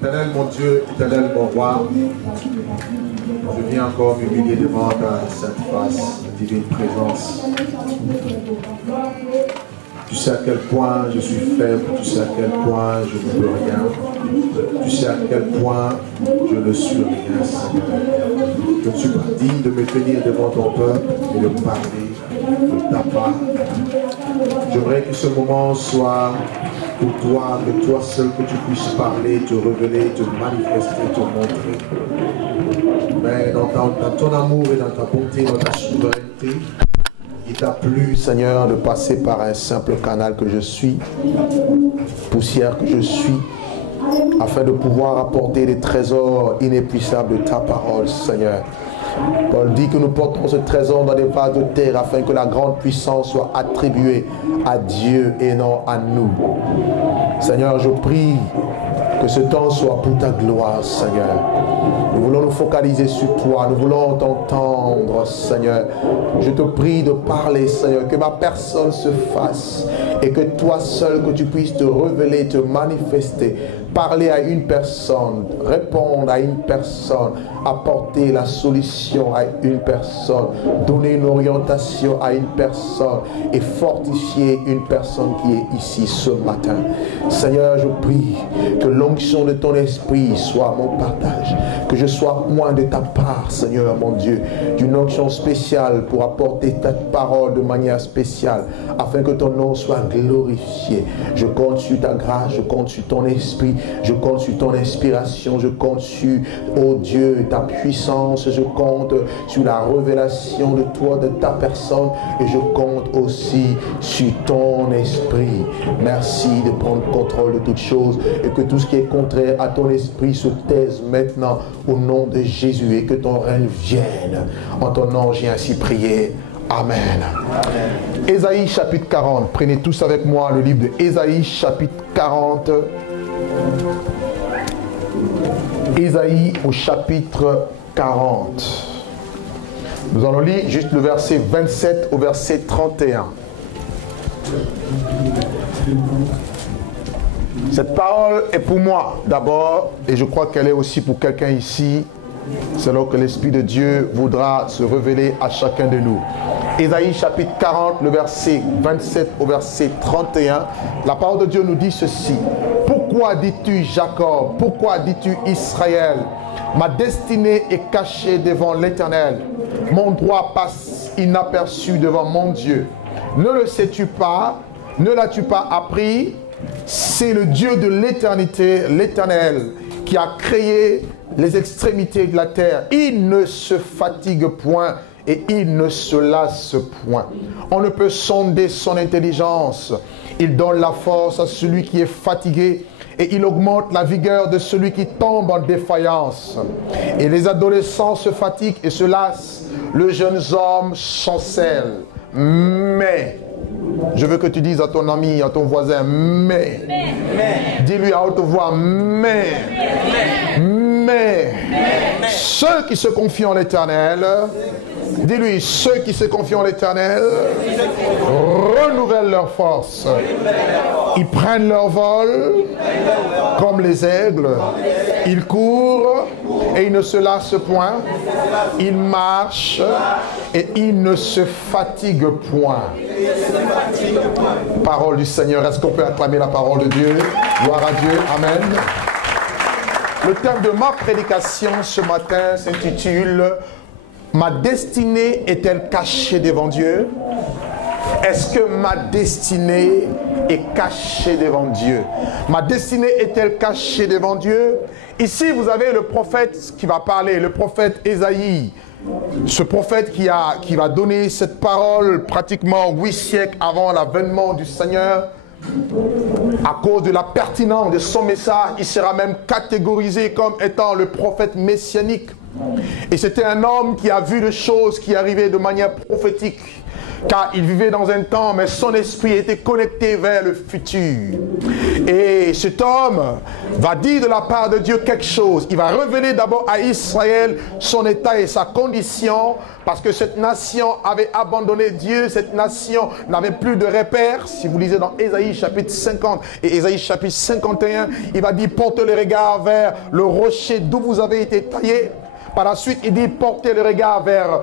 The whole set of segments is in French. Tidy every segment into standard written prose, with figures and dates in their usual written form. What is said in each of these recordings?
Éternel mon Dieu, éternel mon roi, je viens encore m'humilier devant ta sainte face, ta divine présence. Tu sais à quel point je suis faible, tu sais à quel point je ne peux rien, tu sais à quel point je ne suis rien, Seigneur. Je ne suis pas digne de me tenir devant ton peuple et de parler de ta part. J'aimerais que ce moment soit pour toi, que toi seul que tu puisses parler, te révéler, te manifester, te montrer. Mais dans ton amour et dans ta bonté, dans ta souveraineté, il t'a plu, Seigneur, de passer par un simple canal que je suis, poussière que je suis, afin de pouvoir apporter des trésors inépuisables de ta parole, Seigneur. Paul dit que nous portons ce trésor dans des vases de terre afin que la grande puissance soit attribuée à Dieu et non à nous. Seigneur, je prie que ce temps soit pour ta gloire, Seigneur. Nous voulons nous focaliser sur toi, nous voulons t'entendre, Seigneur. Je te prie de parler, Seigneur, que ma personne se fasse et que toi seul, que tu puisses te révéler, te manifester, parler à une personne, répondre à une personne, apporter la solution à une personne, donner une orientation à une personne et fortifier une personne qui est ici ce matin. Seigneur, je prie que l'onction de ton esprit soit mon partage, que je sois moins de ta part, Seigneur mon Dieu, d'une onction spéciale pour apporter ta parole de manière spéciale, afin que ton nom soit glorifié. Je compte sur ta grâce, je compte sur ton esprit, je compte sur ton inspiration, je compte sur, oh Dieu, ta puissance, je compte sur la révélation de toi, de ta personne, et je compte aussi sur ton esprit. Merci de prendre contrôle de toutes choses et que tout ce qui est contraire à ton esprit se taise maintenant au nom de Jésus et que ton règne vienne. En ton nom, j'ai ainsi prié. Amen. Amen. Ésaïe chapitre 40. Prenez tous avec moi le livre de Ésaïe chapitre 40. Ésaïe au chapitre 40. Nous allons lire juste le verset 27 au verset 31. Cette parole est pour moi d'abord et je crois qu'elle est aussi pour quelqu'un ici, selon que l'Esprit de Dieu voudra se révéler à chacun de nous. Ésaïe chapitre 40, le verset 27 au verset 31, la parole de Dieu nous dit ceci. Pourquoi dis-tu Jacob? Pourquoi dis-tu Israël? Ma destinée est cachée devant l'Éternel. Mon droit passe inaperçu devant mon Dieu. Ne le sais-tu pas? Ne l'as-tu pas appris? C'est le Dieu de l'éternité, l'Éternel, qui a créé les extrémités de la terre. Il ne se fatigue point et il ne se lasse point. On ne peut sonder son intelligence. Il donne la force à celui qui est fatigué et il augmente la vigueur de celui qui tombe en défaillance. Et les adolescents se fatiguent et se lassent. Les jeunes hommes chancellent. Mais, je veux que tu dises à ton ami, à ton voisin, mais. Dis-lui à haute voix, mais. Ceux qui se confient en l'Éternel, dis-lui, ceux qui se confient en l'Éternel renouvellent leur force. Ils prennent leur vol comme les aigles. Ils courent et ils ne se lassent point. Ils marchent et ils ne se fatiguent point. Parole du Seigneur. Est-ce qu'on peut acclamer la parole de Dieu? Gloire à Dieu. Amen. Le thème de ma prédication ce matin s'intitule « Ma destinée est-elle cachée devant Dieu ?» Est-ce que ma destinée est cachée devant Dieu? Ma destinée est-elle cachée devant Dieu? Ici, vous avez le prophète qui va parler, le prophète Ésaïe. Ce prophète qui va donner cette parole pratiquement 8 siècles avant l'avènement du Seigneur. À cause de la pertinence de son message, il sera même catégorisé comme étant le prophète messianique. Et c'était un homme qui a vu des choses qui arrivaient de manière prophétique. Car il vivait dans un temps, mais son esprit était connecté vers le futur. Et cet homme va dire de la part de Dieu quelque chose. Il va révéler d'abord à Israël son état et sa condition, parce que cette nation avait abandonné Dieu, cette nation n'avait plus de repères. Si vous lisez dans Ésaïe chapitre 50 et Ésaïe chapitre 51, il va dire portez le regard vers le rocher d'où vous avez été taillés. Par la suite, il dit portez le regard vers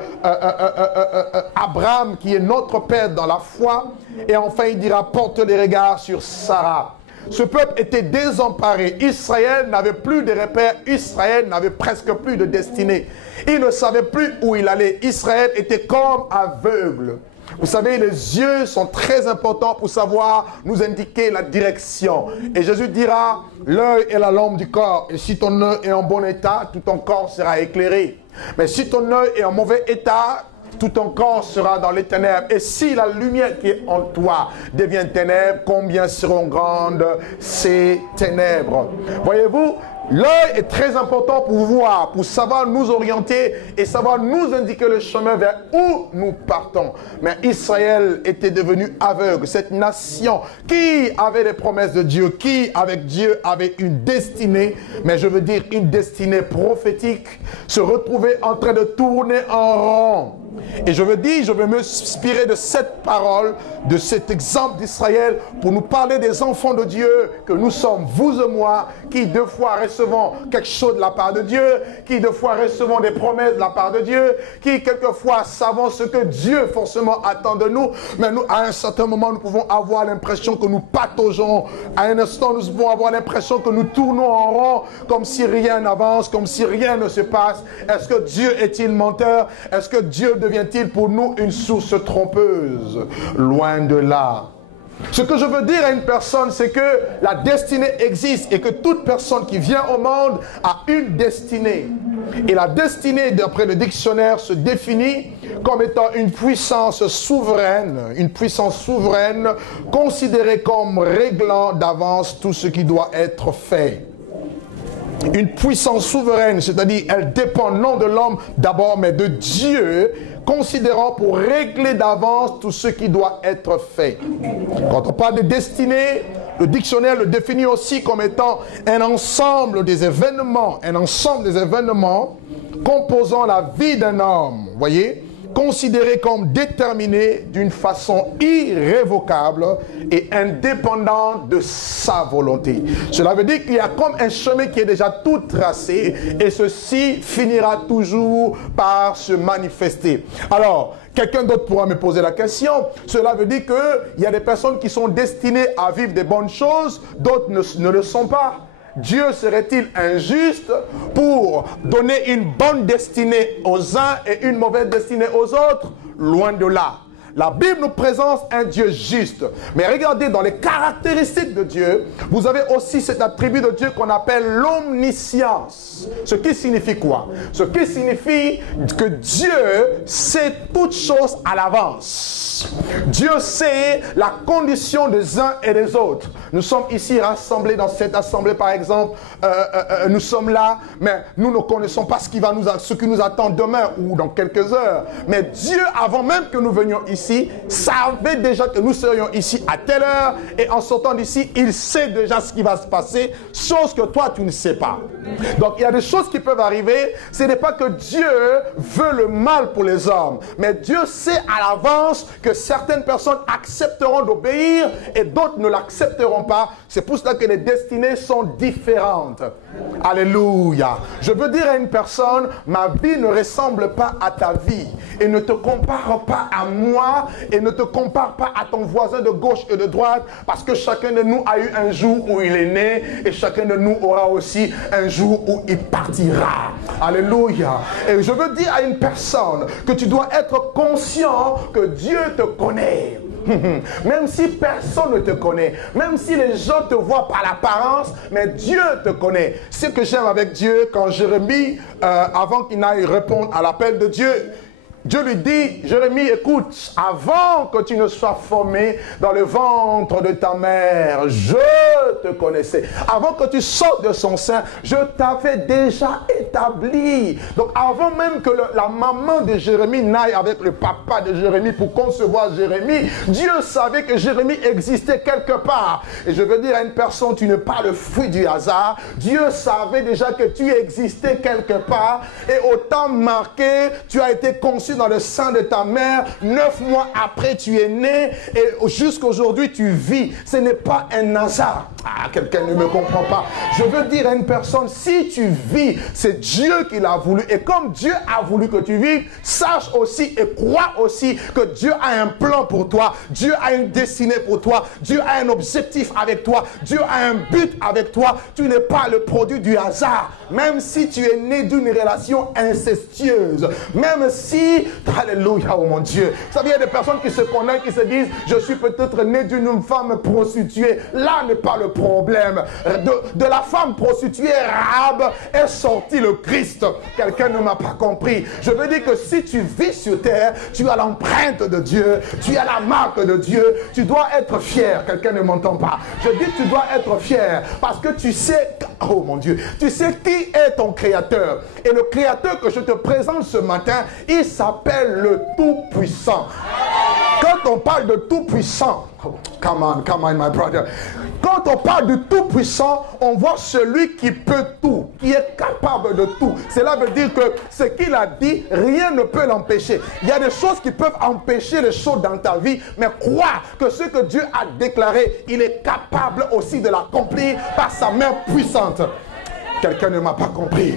Abraham qui est notre père dans la foi. Et enfin, il dira portez le regard sur Sarah. Ce peuple était désemparé. Israël n'avait plus de repères. Israël n'avait presque plus de destinée. Il ne savait plus où il allait. Israël était comme aveugle. Vous savez, les yeux sont très importants pour savoir nous indiquer la direction. Et Jésus dira, l'œil est la lampe du corps. Et si ton œil est en bon état, tout ton corps sera éclairé. Mais si ton œil est en mauvais état, tout ton corps sera dans les ténèbres. Et si la lumière qui est en toi devient ténèbres, combien seront grandes ces ténèbres? Voyez-vous, l'œil est très important pour voir, pour savoir nous orienter et savoir nous indiquer le chemin vers où nous partons. Mais Israël était devenu aveugle. Cette nation qui avait les promesses de Dieu, qui avec Dieu avait une destinée, mais je veux dire une destinée prophétique, se retrouvait en train de tourner en rond. Et je veux dire, je veux m'inspirer de cette parole, de cet exemple d'Israël pour nous parler des enfants de Dieu que nous sommes, vous et moi, qui deux fois recevons quelque chose de la part de Dieu, qui deux fois recevons des promesses de la part de Dieu, qui quelquefois savons ce que Dieu forcément attend de nous, mais nous, à un certain moment, nous pouvons avoir l'impression que nous pataugeons. À un instant, nous pouvons avoir l'impression que nous tournons en rond, comme si rien n'avance, comme si rien ne se passe. Est-ce que Dieu est-il menteur? Est-ce que Dieu devient-il pour nous une source trompeuse? Loin de là. Ce que je veux dire à une personne, c'est que la destinée existe et que toute personne qui vient au monde a une destinée. Et la destinée, d'après le dictionnaire, se définit comme étant une puissance souveraine considérée comme réglant d'avance tout ce qui doit être fait. Une puissance souveraine, c'est-à-dire elle dépend non de l'homme d'abord, mais de Dieu, considérant pour régler d'avance tout ce qui doit être fait. Quand on parle de destinée, le dictionnaire le définit aussi comme étant un ensemble des événements composant la vie d'un homme, voyez, considéré comme déterminé d'une façon irrévocable et indépendante de sa volonté. Cela veut dire qu'il y a comme un chemin qui est déjà tout tracé et ceci finira toujours par se manifester. Alors, quelqu'un d'autre pourra me poser la question. Cela veut dire qu'il y a des personnes qui sont destinées à vivre des bonnes choses, d'autres ne le sont pas. Dieu serait-il injuste pour donner une bonne destinée aux uns et une mauvaise destinée aux autres? Loin de là. La Bible nous présente un Dieu juste. Mais regardez, dans les caractéristiques de Dieu, vous avez aussi cet attribut de Dieu qu'on appelle l'omniscience. Ce qui signifie quoi? Ce qui signifie que Dieu sait toutes choses à l'avance. Dieu sait la condition des uns et des autres. Nous sommes ici rassemblés dans cette assemblée, par exemple. Nous sommes là, mais nous ne connaissons pas ce qui nous attend demain ou dans quelques heures. Mais Dieu, avant même que nous venions ici, savait déjà que nous serions ici à telle heure. Et en sortant d'ici, il sait déjà ce qui va se passer, chose que toi, tu ne sais pas. Donc, il y a des choses qui peuvent arriver. Ce n'est pas que Dieu veut le mal pour les hommes. Mais Dieu sait à l'avance que certaines personnes accepteront d'obéir et d'autres ne l'accepteront pas. C'est pour cela que les destinées sont différentes. Alléluia. Je veux dire à une personne, ma vie ne ressemble pas à ta vie. Et ne te compare pas à moi et ne te compare pas à ton voisin de gauche et de droite, parce que chacun de nous a eu un jour où il est né et chacun de nous aura aussi un jour où il partira. Alléluia. Et je veux dire à une personne que tu dois être conscient que Dieu te connaît. Même si personne ne te connaît, même si les gens te voient par l'apparence, mais Dieu te connaît. Ce que j'aime avec Dieu, quand Jérémie, avant qu'il n'aille répondre à l'appel de Dieu, Dieu lui dit, Jérémie, écoute, avant que tu ne sois formé dans le ventre de ta mère, je te connaissais. Avant que tu sortes de son sein, je t'avais déjà établi. Donc avant même que la maman de Jérémie n'aille avec le papa de Jérémie pour concevoir Jérémie, Dieu savait que Jérémie existait quelque part. Et je veux dire à une personne, tu n'es pas le fruit du hasard. Dieu savait déjà que tu existais quelque part. Et au temps marqué, tu as été conçu dans le sein de ta mère. 9 mois après, tu es né. Et jusqu'aujourd'hui, tu vis. Ce n'est pas un hasard. Ah, quelqu'un ne me comprend pas. Je veux dire à une personne, si tu vis, c'est Dieu qui l'a voulu. Et comme Dieu a voulu que tu vives, sache aussi et crois aussi que Dieu a un plan pour toi. Dieu a une destinée pour toi. Dieu a un objectif avec toi. Dieu a un but avec toi. Tu n'es pas le produit du hasard. Même si tu es né d'une relation incestueuse. Même si, alléluia, oh mon Dieu. Vous savez, il y a des personnes qui se condamnent, qui se disent, je suis peut-être né d'une femme prostituée. Là n'est pas le problème. De la femme prostituée, Rahab, est sorti le Christ. Quelqu'un ne m'a pas compris. Je veux dire que si tu vis sur terre, tu as l'empreinte de Dieu, tu as la marque de Dieu, tu dois être fier. Quelqu'un ne m'entend pas. Je dis tu dois être fier parce que tu sais, oh mon Dieu, tu sais qui est ton créateur. Et le créateur que je te présente ce matin, il s'appelle le Tout-Puissant. Quand on parle de Tout-Puissant, come on my brother. Quand on parle du Tout-Puissant, on voit celui qui peut tout, qui est capable de tout. Cela veut dire que ce qu'il a dit, rien ne peut l'empêcher. Il y a des choses qui peuvent empêcher les choses dans ta vie, mais crois que ce que Dieu a déclaré, il est capable aussi de l'accomplir par sa main puissante. Quelqu'un ne m'a pas compris.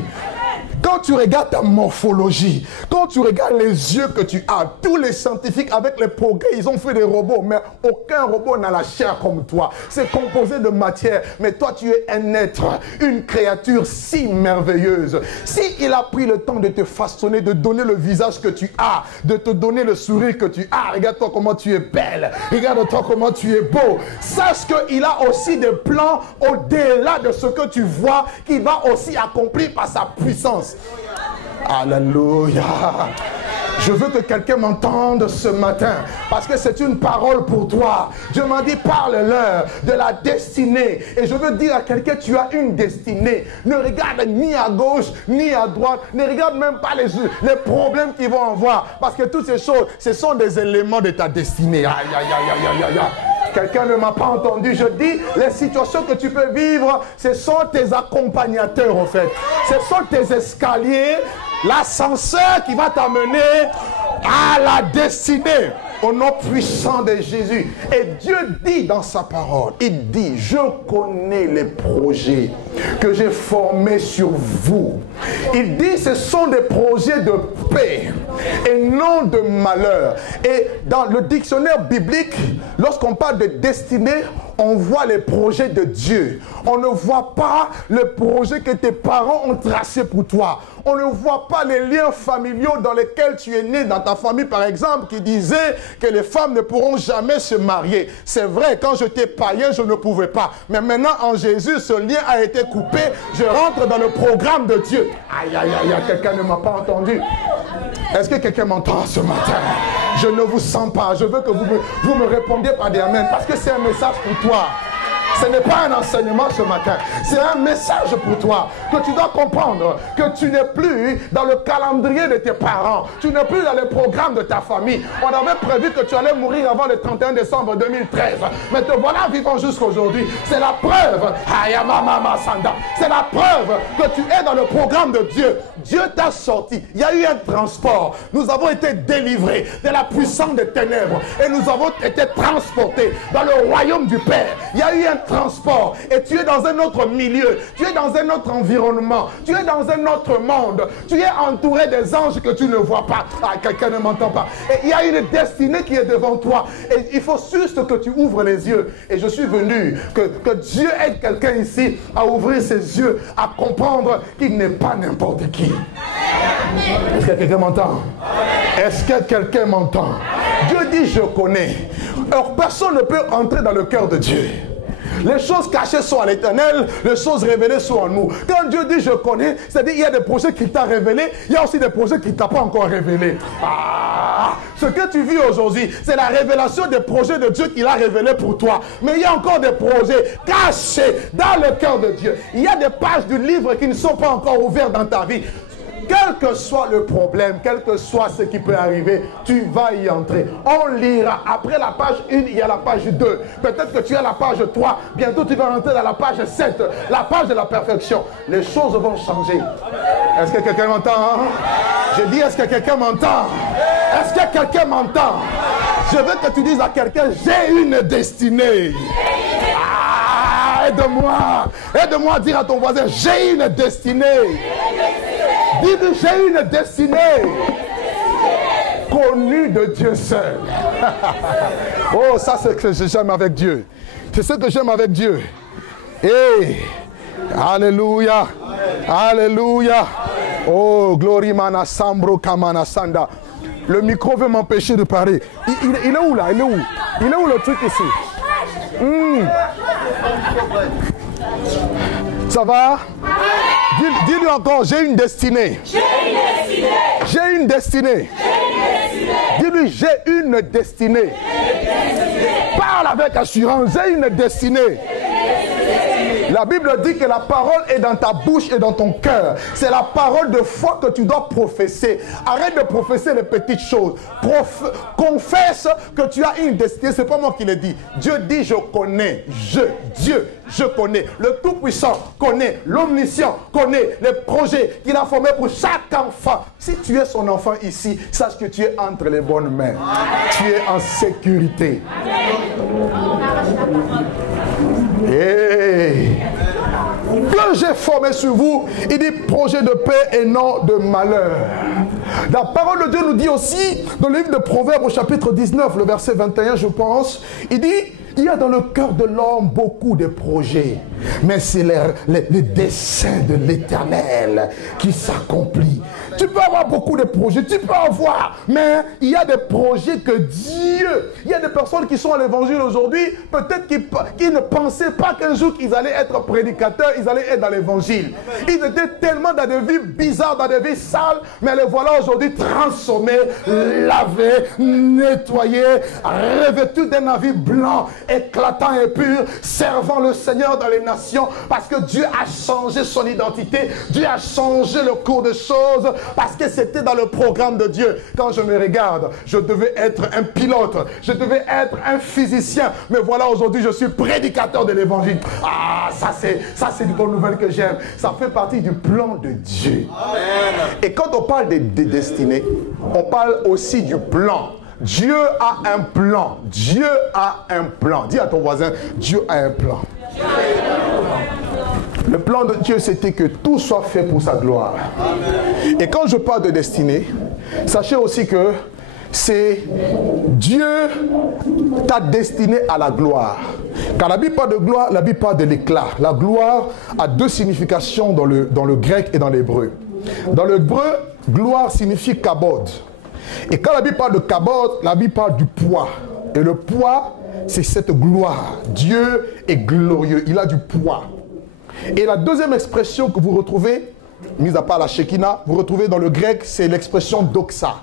Quand tu regardes ta morphologie, quand tu regardes les yeux que tu as, tous les scientifiques avec les progrès, ils ont fait des robots, mais aucun robot n'a la chair comme toi. C'est composé de matière, mais toi tu es un être, une créature si merveilleuse. Si il a pris le temps de te façonner, de donner le visage que tu as, de te donner le sourire que tu as, regarde-toi comment tu es belle, regarde-toi comment tu es beau. Sache qu'il a aussi des plans au-delà de ce que tu vois, qu'il va aussi accomplir par sa puissance. Alléluia. Je veux que quelqu'un m'entende ce matin parce que c'est une parole pour toi. Dieu m'a dit parle-leur de la destinée. Et je veux dire à quelqu'un, tu as une destinée. Ne regarde ni à gauche ni à droite. Ne regarde même pas les problèmes qu'ils vont avoir. Parce que toutes ces choses, ce sont des éléments de ta destinée. Aïe, aïe, aïe, aïe, aïe, aïe. Quelqu'un ne m'a pas entendu. Je dis, les situations que tu peux vivre, ce sont tes accompagnateurs en fait. Ce sont tes escaliers, l'ascenseur qui va t'amener à la destinée. Au nom puissant de Jésus. Et Dieu dit dans sa parole, il dit, je connais les projets que j'ai formés sur vous. Il dit, ce sont des projets de paix et non de malheur. Et dans le dictionnaire biblique, lorsqu'on parle de destinée, on voit les projets de Dieu. On ne voit pas le projet que tes parents ont tracé pour toi. On ne voit pas les liens familiaux dans lesquels tu es né dans ta famille, par exemple, qui disaient que les femmes ne pourront jamais se marier. C'est vrai, quand j'étais païen, je ne pouvais pas. Mais maintenant, en Jésus, ce lien a été coupé. Je rentre dans le programme de Dieu. Aïe, aïe, aïe, aïe, quelqu'un ne m'a pas entendu. Est-ce que quelqu'un m'entend ce matin? Je ne vous sens pas. Je veux que vous me répondiez par des amens, parce que c'est un message pour toi. Ce n'est pas un enseignement ce matin. C'est un message pour toi. Que tu dois comprendre que tu n'es plus dans le calendrier de tes parents. Tu n'es plus dans le programme de ta famille. On avait prévu que tu allais mourir avant le 31 décembre 2013. Mais te voilà vivant jusqu'aujourd'hui. C'est la preuve. C'est la preuve que tu es dans le programme de Dieu. Dieu t'a sorti. Il y a eu un transport. Nous avons été délivrés de la puissance des ténèbres. Et nous avons été transportés dans le royaume du Père. Il y a eu un transport et tu es dans un autre milieu, tu es dans un autre environnement, tu es dans un autre monde, tu es entouré des anges que tu ne vois pas. Ah, quelqu'un ne m'entend pas. Et il y a une destinée qui est devant toi et il faut juste que tu ouvres les yeux. Et je suis venu que Dieu aide quelqu'un ici à ouvrir ses yeux, à comprendre qu'il n'est pas n'importe qui. Est-ce que quelqu'un m'entend? Est-ce que quelqu'un m'entend? Dieu dit je connais. Alors personne ne peut entrer dans le cœur de Dieu. Les choses cachées sont à l'Éternel, les choses révélées sont en nous. Quand Dieu dit je connais, c'est-à-dire il y a des projets qu'il t'a révélés, il y a aussi des projets qu'il ne t'a pas encore révélés. Ce que tu vis aujourd'hui, c'est la révélation des projets de Dieu qu'il a révélés pour toi. Mais il y a encore des projets cachés dans le cœur de Dieu. Il y a des pages du livre qui ne sont pas encore ouvertes dans ta vie. Quel que soit le problème, quel que soit ce qui peut arriver, tu vas y entrer. On lira. Après la page 1, il y a la page 2. Peut-être que tu as la page 3. Bientôt, tu vas rentrer dans la page 7. La page de la perfection. Les choses vont changer. Est-ce que quelqu'un m'entend? Je dis, est-ce que quelqu'un m'entend? Est-ce que quelqu'un m'entend? Je veux que tu dises à quelqu'un, j'ai une destinée. Aide-moi. Aide-moi à dire à ton voisin, j'ai une destinée. Dis-lui, j'ai une destinée connue de Dieu seul. Oh, ça c'est ce que j'aime avec Dieu. C'est ce que j'aime avec Dieu. Hey, alléluia, alléluia. Oh, glory mana sambro kamana sanda. Le micro veut m'empêcher de parler. Il est où là? Il est où? Il est où le truc ici? Ça va? Dis-lui encore, j'ai une destinée. J'ai une destinée. Dis-lui, j'ai une destinée. Parle avec assurance, j'ai une destinée. La Bible dit que la parole est dans ta bouche et dans ton cœur. C'est la parole de foi que tu dois professer. Arrête de professer les petites choses. Confesse que tu as une destinée. Ce n'est pas moi qui l'ai dit. Dieu dit, je connais. Dieu, je connais. Le Tout-Puissant connaît. L'Omniscient connaît les projets qu'il a formés pour chaque enfant. Si tu es son enfant ici, sache que tu es entre les bonnes mains. Tu es en sécurité. Hey. Que j'ai formé sur vous, il dit projet de paix et non de malheur. La parole de Dieu nous dit aussi, dans le livre de Proverbes au chapitre 19, le verset 21 je pense, il dit, il y a dans le cœur de l'homme beaucoup de projets, mais c'est les desseins de l'Éternel qui s'accomplissent. Tu peux avoir beaucoup de projets, tu peux avoir, mais il y a des projets que Dieu, il y a des personnes qui sont à l'évangile aujourd'hui, peut-être qui ne pensaient pas qu'un jour ils allaient être prédicateurs, ils allaient être dans l'évangile. Ils étaient tellement dans des vies bizarres, dans des vies sales, mais les voilà aujourd'hui transformés, lavés, nettoyés, revêtus d'un habit blanc, éclatant et pur, servant le Seigneur dans les nations, parce que Dieu a changé son identité, Dieu a changé le cours des choses, parce que c'était dans le programme de Dieu. Quand je me regarde, je devais être un pilote, je devais être un physicien, mais voilà aujourd'hui je suis prédicateur de l'évangile. Ah, ça c'est une bonne nouvelle que j'aime. Ça fait partie du plan de Dieu. Amen. Et quand on parle des destinées, on parle aussi du plan. Dieu a un plan. Dieu a un plan. Dis à ton voisin, Dieu a un plan. Le plan de Dieu, c'était que tout soit fait pour sa gloire. Amen. Et quand je parle de destinée, sachez aussi que c'est Dieu t'a destiné à la gloire. Quand la Bible parle de gloire, la Bible parle de l'éclat. La gloire a deux significations dans le grec et dans l'hébreu. Dans l'hébreu, gloire signifie kabod. Et quand la Bible parle de kabod, la Bible parle du poids. Et le poids, c'est cette gloire. Dieu est glorieux, il a du poids. Et la deuxième expression que vous retrouvez, mis à part la Shekinah, vous retrouvez dans le grec, c'est l'expression doxa.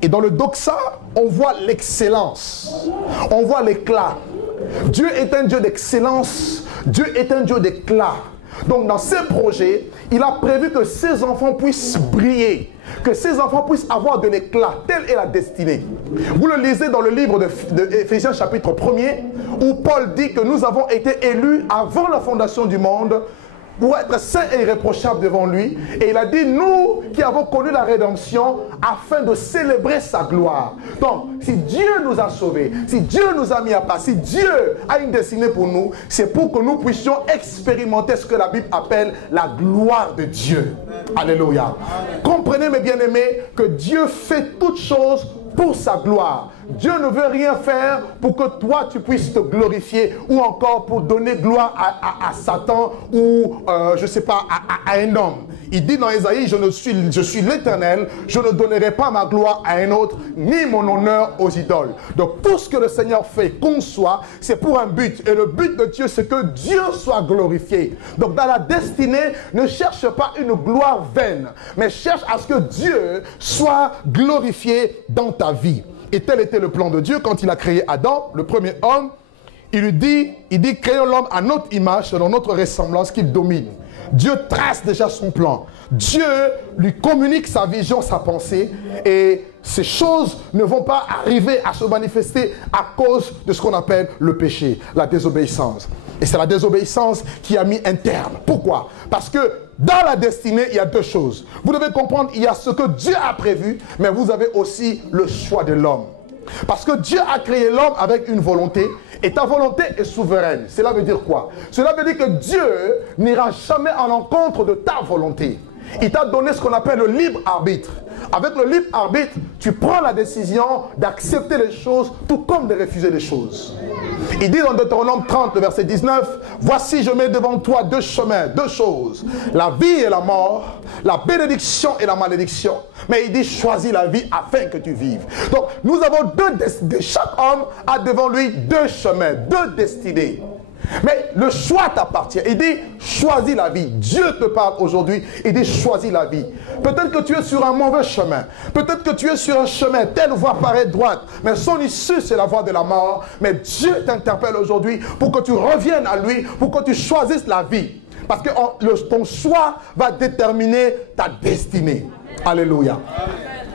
Et dans le doxa, on voit l'excellence, on voit l'éclat. Dieu est un Dieu d'excellence, Dieu est un Dieu d'éclat. Donc dans ses projets, il a prévu que ses enfants puissent briller, que ses enfants puissent avoir de l'éclat. Telle est la destinée. Vous le lisez dans le livre de Éphésiens chapitre 1er, où Paul dit que nous avons été élus avant la fondation du monde pour être saints et irréprochables devant lui. Et il a dit, nous qui avons connu la rédemption, afin de célébrer sa gloire. Donc, si Dieu nous a sauvés, si Dieu nous a mis à part, si Dieu a une destinée pour nous, c'est pour que nous puissions expérimenter ce que la Bible appelle la gloire de Dieu. Alléluia. Comprenez, mes bien-aimés, que Dieu fait toutes choses pour sa gloire. Dieu ne veut rien faire pour que toi tu puisses te glorifier ou encore pour donner gloire à Satan ou je ne sais pas à un homme. Il dit dans Ésaïe, je suis l'Éternel, je ne donnerai pas ma gloire à un autre, ni mon honneur aux idoles. Donc tout ce que le Seigneur fait, qu'on soit, c'est pour un but. Et le but de Dieu, c'est que Dieu soit glorifié. Donc dans la destinée, ne cherche pas une gloire vaine, mais cherche à ce que Dieu soit glorifié dans ta vie. Et tel était le plan de Dieu quand il a créé Adam, le premier homme. Il dit, créons l'homme à notre image, selon notre ressemblance qu'il domine. Dieu trace déjà son plan. Dieu lui communique sa vision, sa pensée. Et ces choses ne vont pas arriver à se manifester à cause de ce qu'on appelle le péché, la désobéissance. Et c'est la désobéissance qui a mis un terme. Pourquoi? Parce que dans la destinée, il y a deux choses. Vous devez comprendre, il y a ce que Dieu a prévu, mais vous avez aussi le choix de l'homme. Parce que Dieu a créé l'homme avec une volonté, et ta volonté est souveraine. Cela veut dire quoi? Cela veut dire que Dieu n'ira jamais à l'encontre de ta volonté. Il t'a donné ce qu'on appelle le libre arbitre. Avec le libre arbitre, tu prends la décision d'accepter les choses, tout comme de refuser les choses. Il dit dans Deutéronome 30, le verset 19, « Voici, je mets devant toi deux chemins, deux choses, la vie et la mort, la bénédiction et la malédiction. » Mais il dit, choisis la vie afin que tu vives. Donc, nous avons chaque homme a devant lui deux chemins, deux destinées. Mais le choix t'appartient. Il dit, choisis la vie. Dieu te parle aujourd'hui. Il dit, choisis la vie. Peut-être que tu es sur un mauvais chemin. Peut-être que tu es sur un chemin. Telle voie paraît droite. Mais son issue, c'est la voie de la mort. Mais Dieu t'interpelle aujourd'hui pour que tu reviennes à lui, pour que tu choisisses la vie. Parce que ton choix va déterminer ta destinée. Alléluia.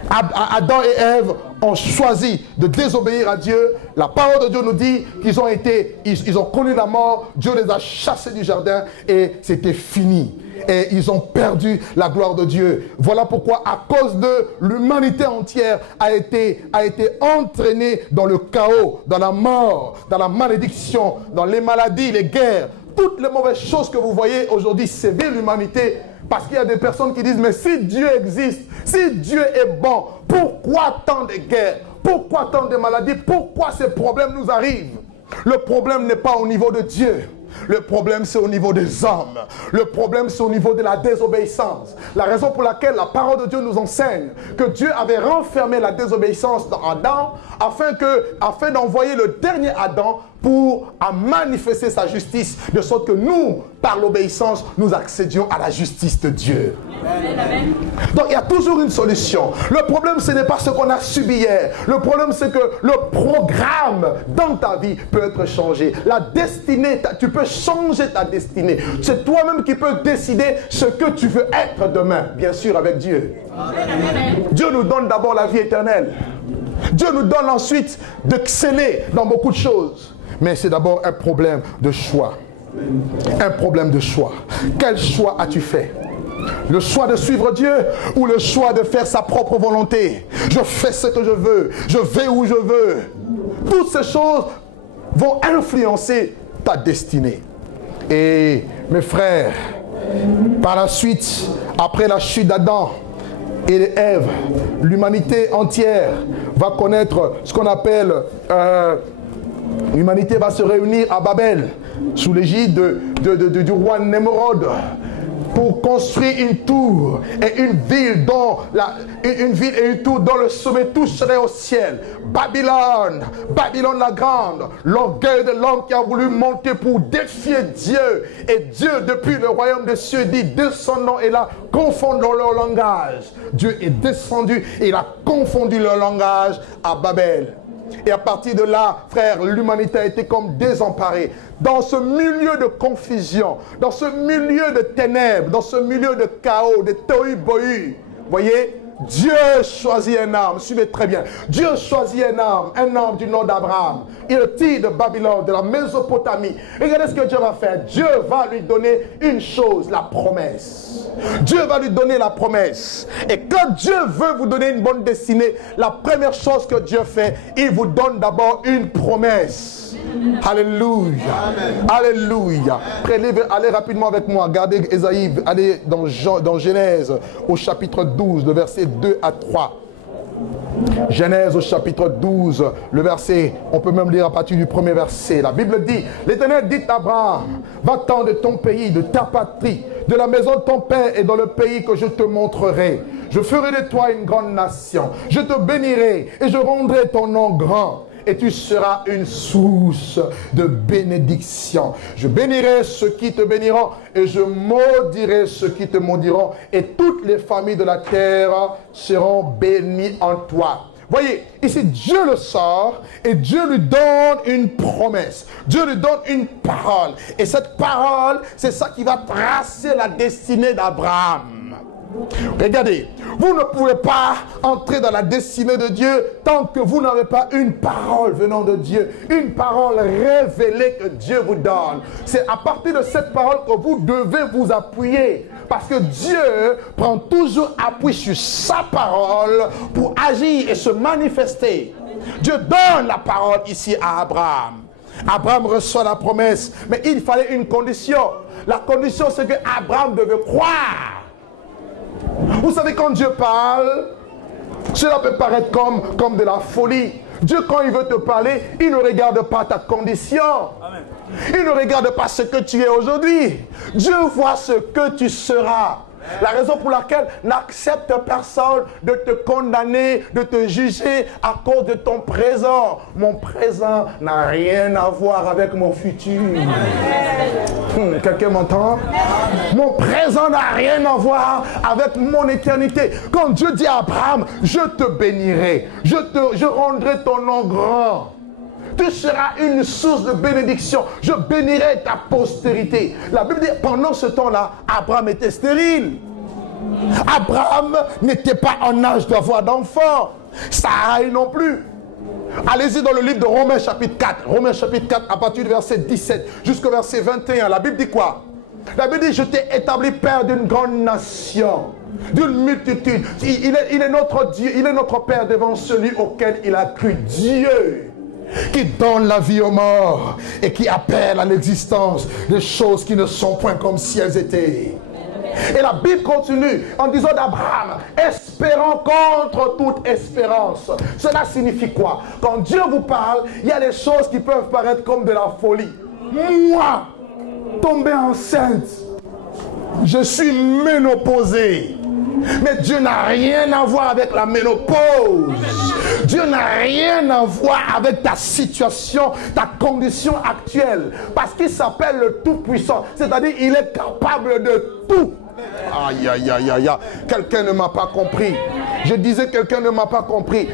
Adam et Ève ont choisi de désobéir à Dieu. La parole de Dieu nous dit qu'ils ont connu la mort. Dieu les a chassés du jardin et c'était fini. Et ils ont perdu la gloire de Dieu. Voilà pourquoi, à cause de l'humanité entière a été entraînée dans le chaos, dans la mort, dans la malédiction, dans les maladies, les guerres. Toutes les mauvaises choses que vous voyez aujourd'hui sévir l'humanité. Parce qu'il y a des personnes qui disent, mais si Dieu existe, si Dieu est bon, pourquoi tant de guerres? Pourquoi tant de maladies? Pourquoi ces problèmes nous arrivent? Le problème n'est pas au niveau de Dieu. Le problème, c'est au niveau des hommes. Le problème, c'est au niveau de la désobéissance. La raison pour laquelle la parole de Dieu nous enseigne que Dieu avait renfermé la désobéissance dans Adam afin d'envoyer le dernier Adam pour manifester sa justice, de sorte que nous, par l'obéissance, nous accédions à la justice de Dieu. Amen. Donc il y a toujours une solution. Le problème, ce n'est pas ce qu'on a subi hier. Le problème, c'est que le programme dans ta vie peut être changé. La destinée, tu peux changer ta destinée. C'est toi-même qui peux décider ce que tu veux être demain, bien sûr avec Dieu. Amen. Dieu nous donne d'abord la vie éternelle. Dieu nous donne ensuite d'exceller dans beaucoup de choses. Mais c'est d'abord un problème de choix. Un problème de choix. Quel choix as-tu fait? Le choix de suivre Dieu ou le choix de faire sa propre volonté? Je fais ce que je veux. Je vais où je veux. Toutes ces choses vont influencer ta destinée. Et mes frères, par la suite, après la chute d'Adam et Ève, l'humanité entière va connaître ce qu'on appelle... l'humanité va se réunir à Babel sous l'égide du roi Némorod pour construire une tour et une ville dont le sommet toucherait au ciel. Babylone la grande, l'orgueil de l'homme qui a voulu monter pour défier Dieu. Et Dieu, depuis le royaume des cieux, dit, descendons et là, confondons leur langage. Dieu est descendu et il a confondu leur langage à Babel. Et à partir de là, frère, l'humanité a été comme désemparée. Dans ce milieu de confusion, dans ce milieu de ténèbres, dans ce milieu de chaos, de tohu-bohu, voyez, Dieu choisit un homme, suivez très bien. Dieu choisit un homme du nom d'Abraham. Il le tire de Babylone, de la Mésopotamie. Regardez ce que Dieu va faire. Dieu va lui donner une chose, la promesse. Dieu va lui donner la promesse. Et quand Dieu veut vous donner une bonne destinée, la première chose que Dieu fait, il vous donne d'abord une promesse. Alléluia. Amen. Alléluia. Allez rapidement avec moi. Regardez Ésaïe. Allez dans Genèse au chapitre 12, le verset 2 à 3. Genèse au chapitre 12, le verset, on peut même lire à partir du premier verset. La Bible dit, l'Éternel dit à Abraham, va-t'en de ton pays, de ta patrie, de la maison de ton père et dans le pays que je te montrerai. Je ferai de toi une grande nation. Je te bénirai et je rendrai ton nom grand. Et tu seras une source de bénédiction. Je bénirai ceux qui te béniront et je maudirai ceux qui te maudiront. Et toutes les familles de la terre seront bénies en toi. Voyez, ici Dieu le sort et Dieu lui donne une promesse. Dieu lui donne une parole. Et cette parole, c'est ça qui va tracer la destinée d'Abraham. Regardez, vous ne pouvez pas entrer dans la destinée de Dieu tant que vous n'avez pas une parole venant de Dieu, une parole révélée que Dieu vous donne. C'est à partir de cette parole que vous devez vous appuyer, parce que Dieu prend toujours appui sur sa parole pour agir et se manifester. Dieu donne la parole ici à Abraham. Abraham reçoit la promesse, mais il fallait une condition. La condition, c'est que Abraham devait croire. Vous savez, quand Dieu parle, cela peut paraître comme de la folie. Dieu, quand il veut te parler, il ne regarde pas ta condition. Amen. Il ne regarde pas ce que tu es aujourd'hui. Dieu voit ce que tu seras. La raison pour laquelle n'accepte personne de te condamner, de te juger à cause de ton présent. Mon présent n'a rien à voir avec mon futur. Quelqu'un m'entend? Mon présent n'a rien à voir avec mon éternité. Quand Dieu dit à Abraham, je te bénirai, je rendrai ton nom grand. Tu seras une source de bénédiction. Je bénirai ta postérité. La Bible dit, pendant ce temps-là, Abraham était stérile. Abraham n'était pas en âge d'avoir d'enfant. Sarai non plus. Allez-y dans le livre de Romains chapitre 4. Romains chapitre 4 à partir du verset 17 jusqu'au verset 21. La Bible dit quoi? La Bible dit, je t'ai établi père d'une grande nation, d'une multitude. Il est notre Dieu, il est notre Père devant celui auquel il a cru. Dieu qui donne la vie aux morts et qui appelle à l'existence des choses qui ne sont point comme si elles étaient. Et la Bible continue en disant d'Abraham, espérant contre toute espérance. Cela signifie quoi? Quand Dieu vous parle, il y a des choses qui peuvent paraître comme de la folie. Moi, tomber enceinte, je suis ménopausée. Mais Dieu n'a rien à voir avec la ménopause. Dieu n'a rien à voir avec ta situation, ta condition actuelle. Parce qu'il s'appelle le Tout-Puissant. C'est-à-dire il est capable de tout. Aïe, aïe, aïe, aïe, aïe. Quelqu'un ne m'a pas compris. Je disais, quelqu'un ne m'a pas compris.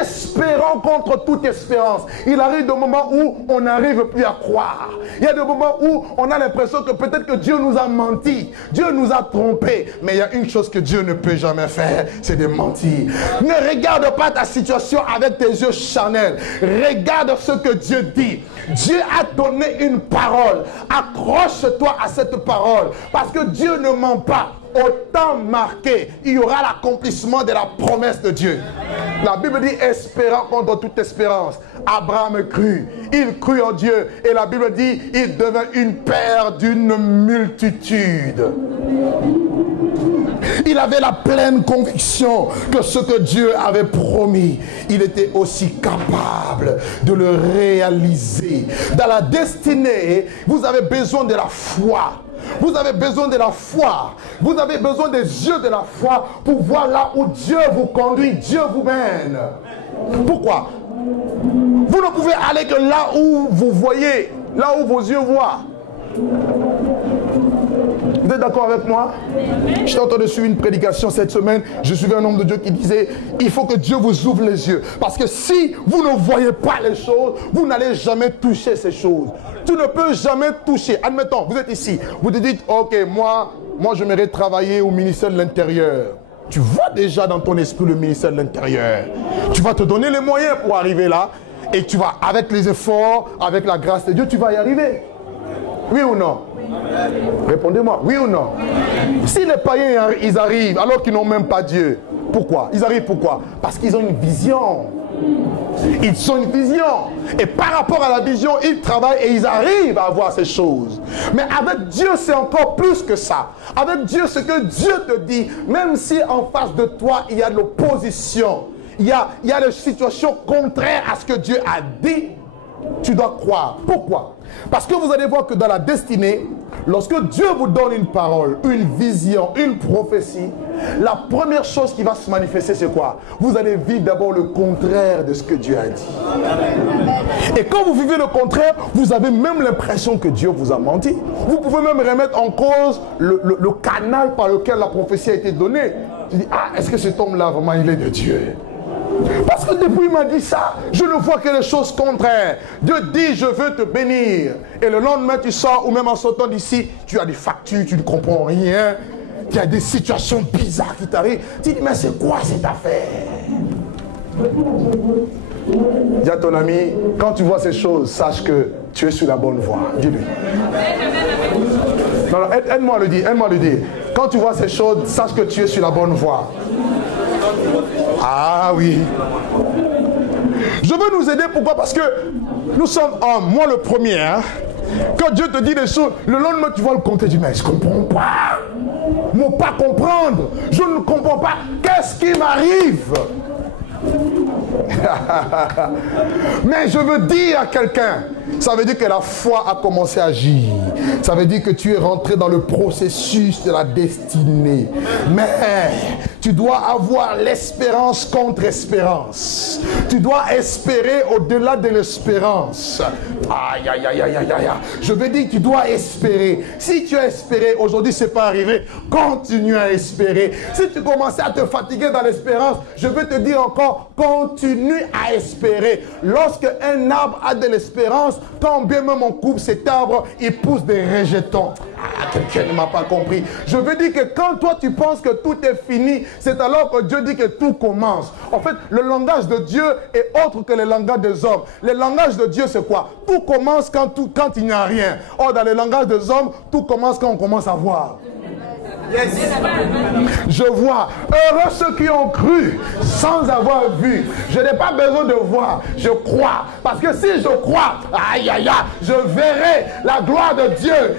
Espérant contre toute espérance. Il arrive des moments où on n'arrive plus à croire. Il y a des moments où on a l'impression que peut-être que Dieu nous a menti. Dieu nous a trompés. Mais il y a une chose que Dieu ne peut jamais faire, c'est de mentir. Ne regarde pas ta situation avec tes yeux charnels. Regarde ce que Dieu dit. Dieu a donné une parole. Accroche-toi à cette parole. Parce que Dieu ne ment pas. Au temps marqué, il y aura l'accomplissement de la promesse de Dieu. La Bible dit, espérant contre toute espérance. Abraham crut. Il crut en Dieu. Et la Bible dit, il devint une père d'une multitude. Il avait la pleine conviction que ce que Dieu avait promis, il était aussi capable de le réaliser. Dans la destinée, vous avez besoin de la foi. Vous avez besoin de la foi. Vous avez besoin des yeux de la foi pour voir là où Dieu vous conduit, Dieu vous mène. Pourquoi? Vous ne pouvez aller que là où vous voyez, là où vos yeux voient. Vous êtes d'accord avec moi? J'étais en train de suivre une prédication cette semaine. Je suivais un homme de Dieu qui disait, il faut que Dieu vous ouvre les yeux. Parce que si vous ne voyez pas les choses, vous n'allez jamais toucher ces choses. Tu ne peux jamais toucher. Admettons, vous êtes ici. Vous te dites, ok, moi j'aimerais travailler au ministère de l'Intérieur. Tu vois déjà dans ton esprit le ministère de l'Intérieur. Tu vas te donner les moyens pour arriver là. Et tu vas, avec les efforts, avec la grâce de Dieu, tu vas y arriver. Oui ou non? Répondez-moi, oui ou non? Si les païens ils arrivent alors qu'ils n'ont même pas Dieu, pourquoi? Ils arrivent pourquoi? Parce qu'ils ont une vision. Ils ont une vision. Et par rapport à la vision, ils travaillent et ils arrivent à voir ces choses. Mais avec Dieu, c'est encore plus que ça. Avec Dieu, ce que Dieu te dit, même si en face de toi, il y a de l'opposition, il y a des situations contraires à ce que Dieu a dit, tu dois croire. Pourquoi? Parce que vous allez voir que dans la destinée, lorsque Dieu vous donne une parole, une vision, une prophétie, la première chose qui va se manifester, c'est quoi? Vous allez vivre d'abord le contraire de ce que Dieu a dit. Et quand vous vivez le contraire, vous avez même l'impression que Dieu vous a menti. Vous pouvez même remettre en cause le canal par lequel la prophétie a été donnée. Tu dis, ah, est-ce que cet homme-là, vraiment, il est de Dieu? Parce que depuis il m'a dit ça, je ne vois que les choses contraires. Dieu dit, je veux te bénir. Et le lendemain, tu sors, ou même en sortant d'ici, tu as des factures, tu ne comprends rien. Il y a des situations bizarres qui t'arrivent. Tu dis, mais c'est quoi cette affaire? Dis à ton ami, quand tu vois ces choses, sache que tu es sur la bonne voie. Dis-lui. Non, aide-moi à le dire, aide-moi à le dire. Quand tu vois ces choses, sache que tu es sur la bonne voie. Ah oui. Je veux nous aider, pourquoi? Parce que nous sommes hommes, moi le premier. Hein? Quand Dieu te dit des choses, le lendemain tu vois le compter, tu dis, mais je ne comprends pas. Mon pas comprendre, je ne comprends pas. Qu'est-ce qui m'arrive? Mais je veux dire à quelqu'un, ça veut dire que la foi a commencé à agir. Ça veut dire que tu es rentré dans le processus de la destinée. Mais tu dois avoir l'espérance contre espérance. Tu dois espérer au-delà de l'espérance. Aïe, aïe, aïe, aïe, aïe, aïe. Je veux dire que tu dois espérer. Si tu as espéré, aujourd'hui ce n'est pas arrivé, continue à espérer. Si tu commences à te fatiguer dans l'espérance, je veux te dire encore, continue à espérer. Lorsque un arbre a de l'espérance, quand bien même on coupe cet arbre, il pousse des rejetons. Ah, quelqu'un ne m'a pas compris. Je veux dire que quand toi tu penses que tout est fini, c'est alors que Dieu dit que tout commence. En fait, le langage de Dieu est autre que le langage des hommes. Le langage de Dieu, c'est quoi? Tout commence quand il n'y a rien. Or, dans le langage des hommes, tout commence quand on commence à voir. Yes. Je vois. Heureux ceux qui ont cru sans avoir vu. Je n'ai pas besoin de voir. Je crois. Parce que si je crois, aïe aïe aïe, je verrai la gloire de Dieu.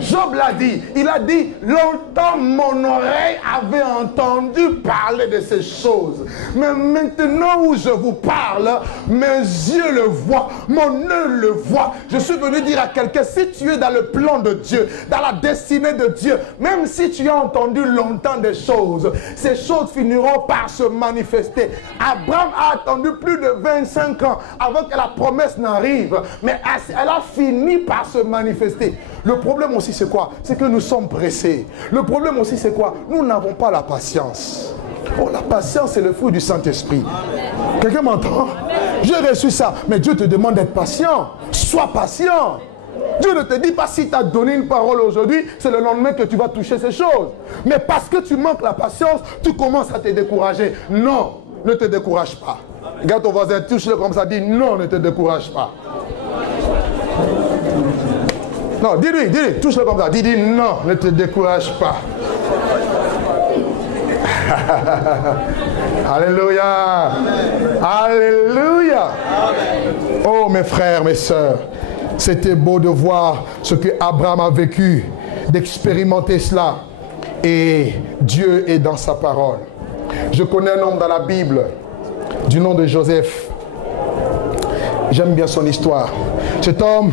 Job l'a dit. Il a dit, longtemps mon oreille avait entendu parler de ces choses. Mais maintenant où je vous parle, mes yeux le voient, mon œil le voit. Je suis venu dire à quelqu'un, si tu es dans le plan de Dieu, dans la destinée de Dieu, même si tu as entendu longtemps des choses, ces choses finiront par se manifester. Abraham a attendu plus de 25 ans avant que la promesse n'arrive. Mais elle a fini par se manifester. Le problème aussi, c'est quoi? C'est que nous sommes pressés. Le problème aussi, c'est quoi? Nous n'avons pas la patience. Oh, la patience, c'est le fruit du Saint-Esprit. Quelqu'un m'entend? J'ai reçu ça. Mais Dieu te demande d'être patient. Sois patient. Dieu ne te dit pas si tu as donné une parole aujourd'hui, c'est le lendemain que tu vas toucher ces choses. Mais parce que tu manques la patience, tu commences à te décourager. Non, ne te décourage pas. Regarde ton voisin, touche-le comme ça, dis non, ne te décourage pas. Non, dis-lui, touche-le comme ça. Dis non, ne te décourage pas. Alléluia. Alléluia. Oh, mes frères, mes sœurs, c'était beau de voir ce que Abraham a vécu, d'expérimenter cela. Et Dieu est dans sa parole. Je connais un homme dans la Bible du nom de Joseph. J'aime bien son histoire. Cet homme,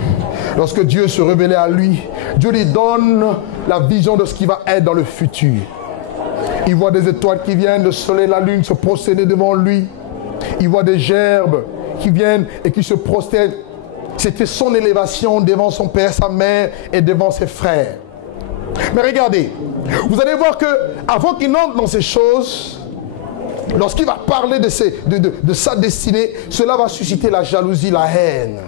lorsque Dieu se révélait à lui, Dieu lui donne la vision de ce qui va être dans le futur. Il voit des étoiles qui viennent, le soleil et la lune se prosterner devant lui. Il voit des gerbes qui viennent et qui se prosternent. C'était son élévation devant son père, sa mère et devant ses frères. Mais regardez, vous allez voir que avant qu'il entre dans ces choses, lorsqu'il va parler de sa destinée, cela va susciter la jalousie, la haine.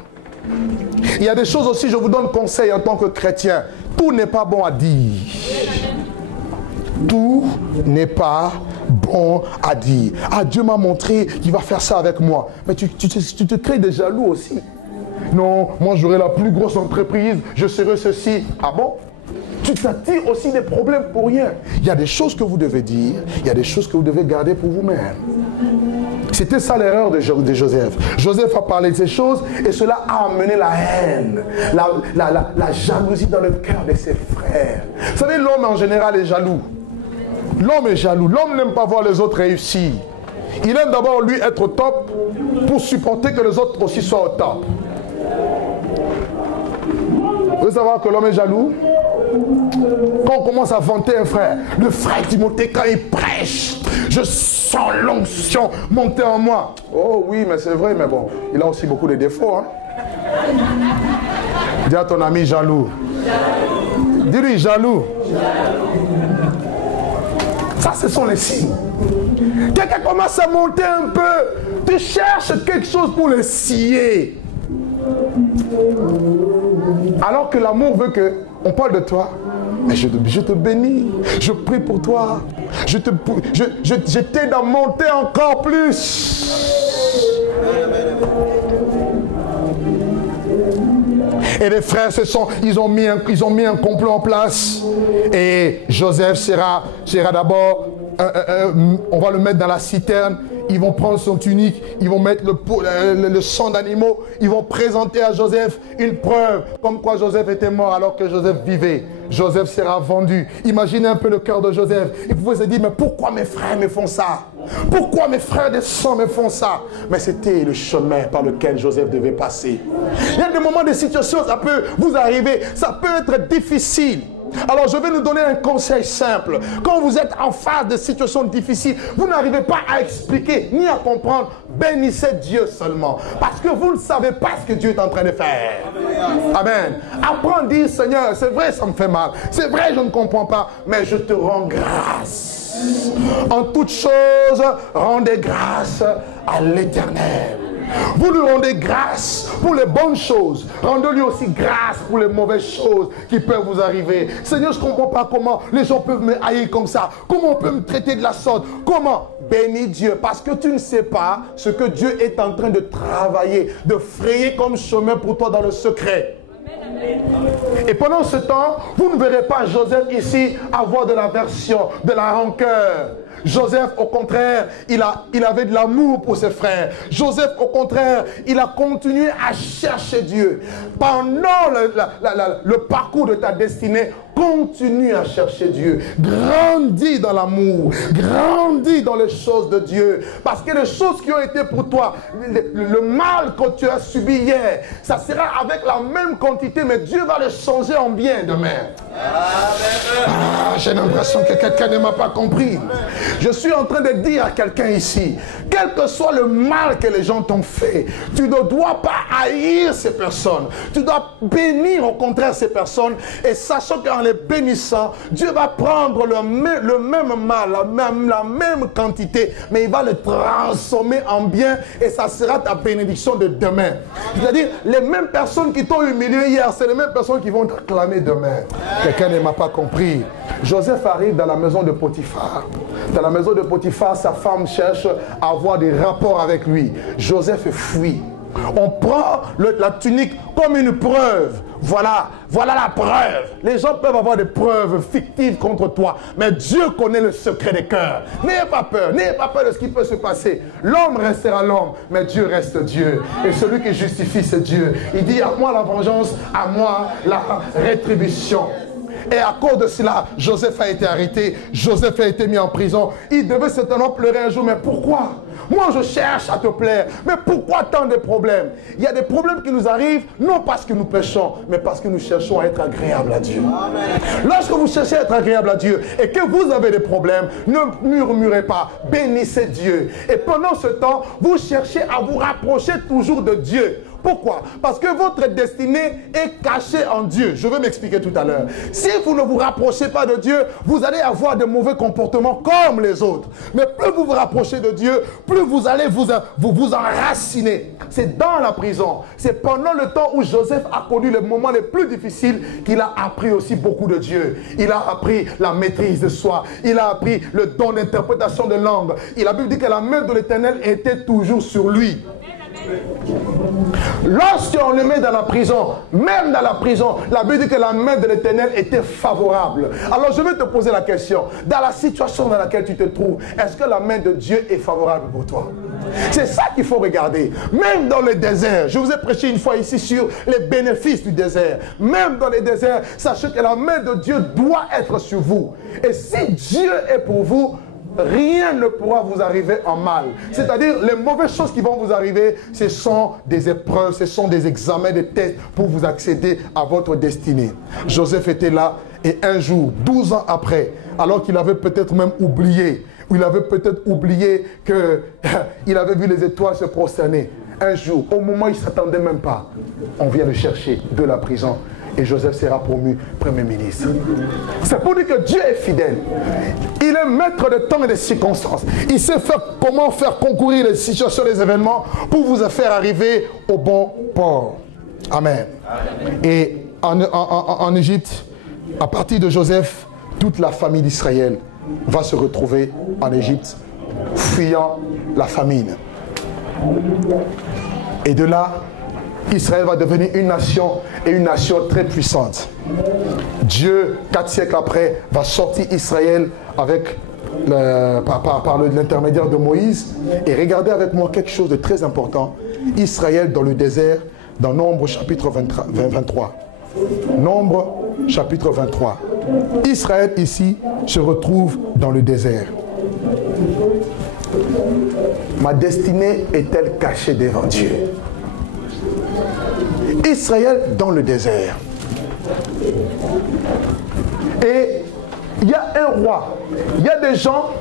Il y a des choses aussi, je vous donne conseil en tant que chrétien. Tout n'est pas bon à dire. Tout n'est pas bon à dire. Ah, Dieu m'a montré qu'il va faire ça avec moi. Mais tu te crées des jaloux aussi. Non, moi j'aurai la plus grosse entreprise, je serai ceci. Ah bon? Tu t'attires aussi des problèmes pour rien. Il y a des choses que vous devez dire, il y a des choses que vous devez garder pour vous-même. C'était ça l'erreur de Joseph. Joseph a parlé de ces choses et cela a amené la haine, la jalousie dans le cœur de ses frères. Vous savez, l'homme en général est jaloux. L'homme est jaloux. L'homme n'aime pas voir les autres réussir. Il aime d'abord lui être au top pour supporter que les autres aussi soient au top. Vous voulez savoir que l'homme est jaloux? Quand on commence à vanter un frère, le frère Timothée, quand il prêche, je sens l'onction monter en moi. Oh oui, mais c'est vrai, mais bon, il a aussi beaucoup de défauts. Hein? Dis à ton ami jaloux. Dis-lui jaloux. Ça, ce sont les signes. Quelqu'un commence à monter un peu. Tu cherches quelque chose pour le scier. Alors que l'amour veut qu'on parle de toi. Mais je te bénis. Je prie pour toi. Je t'aide à monter encore plus. Et les frères ils ont mis un complot en place. Et Joseph sera d'abord, on va le mettre dans la citerne. Ils vont prendre son tunique, ils vont mettre le sang d'animaux, ils vont présenter à Joseph une preuve comme quoi Joseph était mort alors que Joseph vivait. Joseph sera vendu. Imaginez un peu le cœur de Joseph. Il pouvait se dire, mais pourquoi mes frères me font ça? Pourquoi mes frères de sang me font ça? Mais c'était le chemin par lequel Joseph devait passer. Il y a des moments, des situations, ça peut vous arriver, ça peut être difficile. Alors je vais nous donner un conseil simple. Quand vous êtes en face de situations difficiles, vous n'arrivez pas à expliquer ni à comprendre, bénissez Dieu seulement. Parce que vous ne savez pas ce que Dieu est en train de faire. Amen. Apprends à dire, Seigneur, c'est vrai ça me fait mal. C'est vrai je ne comprends pas, mais je te rends grâce. En toutes choses, rendez grâce à l'Éternel. Vous lui rendez grâce pour les bonnes choses. Rendez-lui aussi grâce pour les mauvaises choses qui peuvent vous arriver. Seigneur, je ne comprends pas comment les gens peuvent me haïr comme ça. Comment on peut me traiter de la sorte? Comment? Bénis Dieu, parce que tu ne sais pas ce que Dieu est en train de travailler, de frayer comme chemin pour toi dans le secret. Et pendant ce temps, vous ne verrez pas Joseph ici avoir de l'aversion, de la rancœur. Joseph, au contraire, il avait de l'amour pour ses frères. Joseph, au contraire, il a continué à chercher Dieu. Pendant le parcours de ta destinée, continue à chercher Dieu. Grandis dans l'amour. Grandis dans les choses de Dieu. Parce que les choses qui ont été pour toi, le mal que tu as subi hier, ça sera avec la même quantité, mais Dieu va le changer en bien demain. J'ai l'impression que quelqu'un ne m'a pas compris. Je suis en train de dire à quelqu'un ici, quel que soit le mal que les gens t'ont fait, tu ne dois pas haïr ces personnes. Tu dois bénir au contraire ces personnes, et sachant qu'en les bénissant, Dieu va prendre le même mal, la même quantité, mais il va le transformer en bien, et ça sera ta bénédiction de demain. C'est-à-dire, les mêmes personnes qui t'ont humilié hier, c'est les mêmes personnes qui vont t'acclamer demain. Quelqu'un ne m'a pas compris. Joseph arrive dans la maison de Potiphar. Dans la maison de Potiphar, sa femme cherche à avoir des rapports avec lui. Joseph fuit. On prend la tunique comme une preuve. Voilà la preuve. Les gens peuvent avoir des preuves fictives contre toi, mais Dieu connaît le secret des cœurs. N'ayez pas peur de ce qui peut se passer. L'homme restera l'homme, mais Dieu reste Dieu. Et celui qui justifie, c'est Dieu. Il dit, à moi la vengeance, à moi la rétribution. Et à cause de cela, Joseph a été arrêté, Joseph a été mis en prison. Il devait certainement pleurer un jour, mais pourquoi? Moi je cherche à te plaire, mais pourquoi tant de problèmes? Il y a des problèmes qui nous arrivent, non parce que nous péchons, mais parce que nous cherchons à être agréables à Dieu. Amen. Lorsque vous cherchez à être agréable à Dieu et que vous avez des problèmes, ne murmurez pas, bénissez Dieu. Et pendant ce temps, vous cherchez à vous rapprocher toujours de Dieu. Pourquoi? Parce que votre destinée est cachée en Dieu. Je vais m'expliquer tout à l'heure. Si vous ne vous rapprochez pas de Dieu, vous allez avoir de mauvais comportements comme les autres. Mais plus vous vous rapprochez de Dieu, plus vous allez vous enraciner. C'est dans la prison. C'est pendant le temps où Joseph a connu les moments les plus difficiles qu'il a appris aussi beaucoup de Dieu. Il a appris la maîtrise de soi. Il a appris le don d'interprétation de langue. La Bible dit que la main de l'Éternel était toujours sur lui. Lorsqu'on le met dans la prison, même dans la prison, la Bible dit que la main de l'Éternel était favorable. Alors je vais te poser la question, dans la situation dans laquelle tu te trouves, est-ce que la main de Dieu est favorable pour toi? C'est ça qu'il faut regarder. Même dans le désert, je vous ai prêché une fois ici sur les bénéfices du désert. Même dans les déserts, sachez que la main de Dieu doit être sur vous. Et si Dieu est pour vous, rien ne pourra vous arriver en mal. C'est-à-dire, les mauvaises choses qui vont vous arriver, ce sont des épreuves, ce sont des examens, des tests pour vous accéder à votre destinée. Joseph était là et un jour, 12 ans après, alors qu'il avait peut-être même oublié, ou il avait peut-être oublié qu'il avait vu les étoiles se prosterner. Un jour, au moment où il ne s'attendait même pas, on vient le chercher de la prison. Et Joseph sera promu Premier ministre. C'est pour dire que Dieu est fidèle. Il est maître de temps et des circonstances. Il sait comment faire concourir les situations, les événements pour vous faire arriver au bon port. Amen. Et en Égypte, à partir de Joseph, toute la famille d'Israël va se retrouver en Égypte, fuyant la famine. Et de là, Israël va devenir une nation et une nation très puissante. Dieu, 4 siècles après, va sortir Israël avec par l'intermédiaire de Moïse. Et regardez avec moi quelque chose de très important. Israël dans le désert, dans Nombre chapitre 23. Nombre chapitre 23. Israël ici se retrouve dans le désert. Ma destinée est-elle cachée devant Dieu? Israël dans le désert. Et il y a un roi. Il y a des gens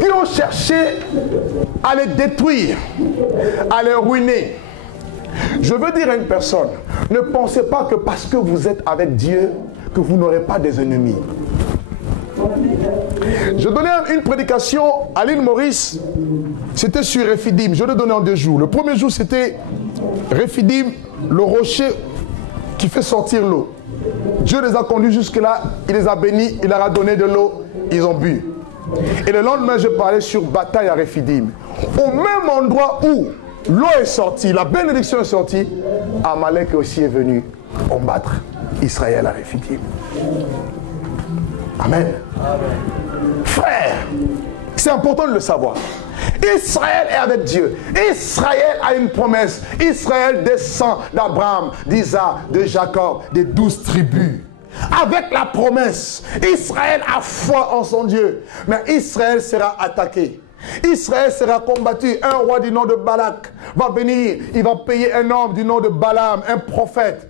qui ont cherché à les détruire, à les ruiner. Je veux dire à une personne, ne pensez pas que parce que vous êtes avec Dieu, que vous n'aurez pas des ennemis. Je donnais une prédication à l'île Maurice, c'était sur Rephidim, je l'ai donné en 2 jours. Le premier jour c'était Rephidim, le rocher qui fait sortir l'eau. Dieu les a conduits jusque là, il les a bénis, il leur a donné de l'eau, ils ont bu. Et le lendemain je parlais sur bataille à Rephidim. Au même endroit où l'eau est sortie, la bénédiction est sortie, Amalek aussi est venu combattre Israël à Rephidim. Amen. Frère, c'est important de le savoir. Israël est avec Dieu. Israël a une promesse. Israël descend d'Abraham, d'Isaac, de Jacob, des 12 tribus. Avec la promesse, Israël a foi en son Dieu. Mais Israël sera attaqué. Israël sera combattu. Un roi du nom de Balak va venir. Il va payer un homme du nom de Balaam, un prophète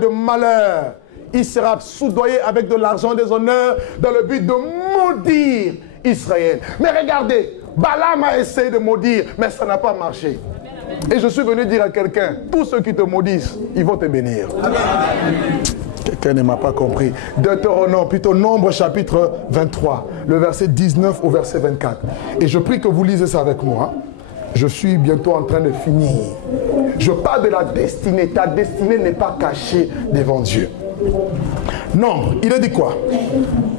de malheur. Il sera soudoyé avec de l'argent, des honneurs, dans le but de maudire Israël. Mais regardez, Balaam a essayé de maudire, mais ça n'a pas marché. Et je suis venu dire à quelqu'un, tous ceux qui te maudissent, ils vont te bénir. Quelqu'un ne m'a pas compris. Deutéronome, plutôt Nombre chapitre 23, le verset 19 au verset 24. Et je prie que vous lisez ça avec moi. Je suis bientôt en train de finir. Je parle de la destinée. Ta destinée n'est pas cachée devant Dieu. Nombre, il a dit quoi?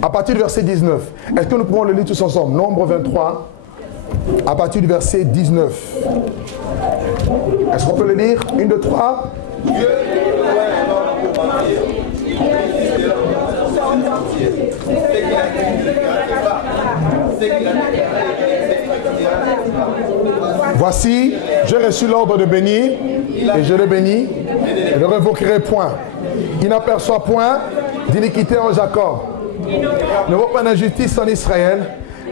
À partir du verset 19. Est-ce que nous pouvons le lire tous ensemble? Nombre 23, à partir du verset 19. Est-ce qu'on peut le lire? 1, 2, 3. Voici, j'ai reçu l'ordre de bénir, et je le bénis, et ne révoquerai point. Il n'aperçoit point d'iniquité en Jacob. Ne voit pas d'injustice en Israël.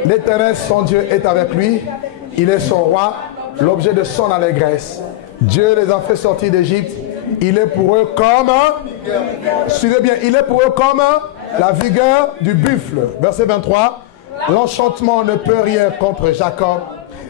L'Éternel, son Dieu, est avec lui. Il est son roi, l'objet de son allégresse. Dieu les a fait sortir d'Égypte. Il est pour eux comme, suivez bien, il est pour eux comme la vigueur du buffle. Verset 23. L'enchantement ne peut rien contre Jacob,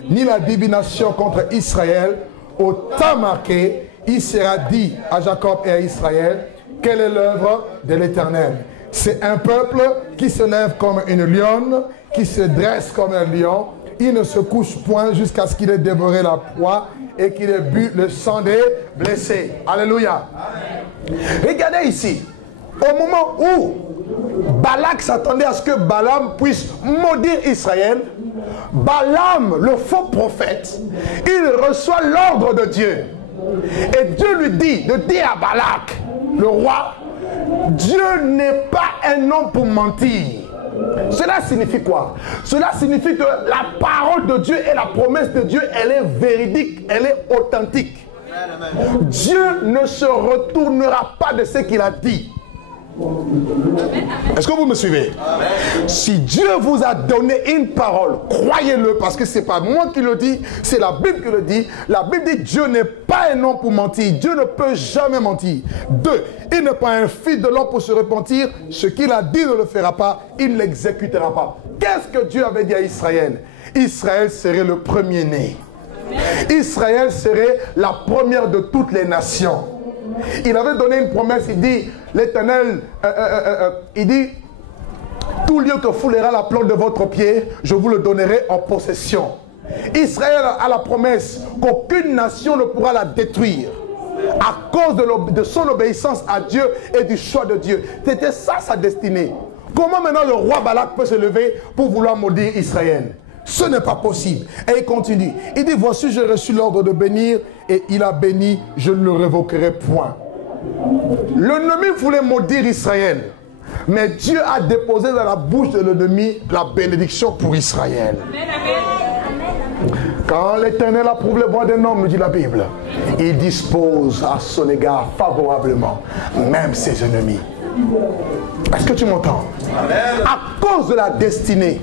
ni la divination contre Israël. Au temps marqué, il sera dit à Jacob et à Israël, quelle est l'œuvre de l'Éternel? C'est un peuple qui se lève comme une lionne, qui se dresse comme un lion. Il ne se couche point jusqu'à ce qu'il ait dévoré la proie et qu'il ait bu le sang des blessés. Alléluia. Amen. Regardez ici. Au moment où Balak s'attendait à ce que Balaam puisse maudire Israël, Balaam, le faux prophète, il reçoit l'ordre de Dieu. Et Dieu lui dit de dire à Balak, le roi, Dieu n'est pas un homme pour mentir. Cela signifie quoi? Cela signifie que la parole de Dieu et la promesse de Dieu, elle est véridique, elle est authentique. Dieu ne se retournera pas de ce qu'il a dit. Est-ce que vous me suivez? Amen. Si Dieu vous a donné une parole, croyez-le, parce que ce n'est pas moi qui le dis, c'est la Bible qui le dit. La Bible dit Dieu n'est pas un homme pour mentir. Dieu ne peut jamais mentir. 2, il n'est pas un fils de l'homme pour se repentir. Ce qu'il a dit ne le fera pas, il ne l'exécutera pas. Qu'est-ce que Dieu avait dit à Israël? Israël serait le premier-né. Israël serait la première de toutes les nations. Il avait donné une promesse, il dit, l'Éternel, il dit, tout lieu que foulera la plante de votre pied, je vous le donnerai en possession. Israël a la promesse qu'aucune nation ne pourra la détruire à cause de son obéissance à Dieu et du choix de Dieu. C'était ça sa destinée. Comment maintenant le roi Balak peut se lever pour vouloir maudire Israël? Ce n'est pas possible. Et il continue. Il dit, voici, j'ai reçu l'ordre de bénir, et il a béni, je ne le révoquerai point. L'ennemi voulait maudire Israël, mais Dieu a déposé dans la bouche de l'ennemi la bénédiction pour Israël. Quand l'Éternel approuve les voies d'un homme, dit la Bible, il dispose à son égard favorablement, même ses ennemis. Est-ce que tu m'entends? À cause de la destinée,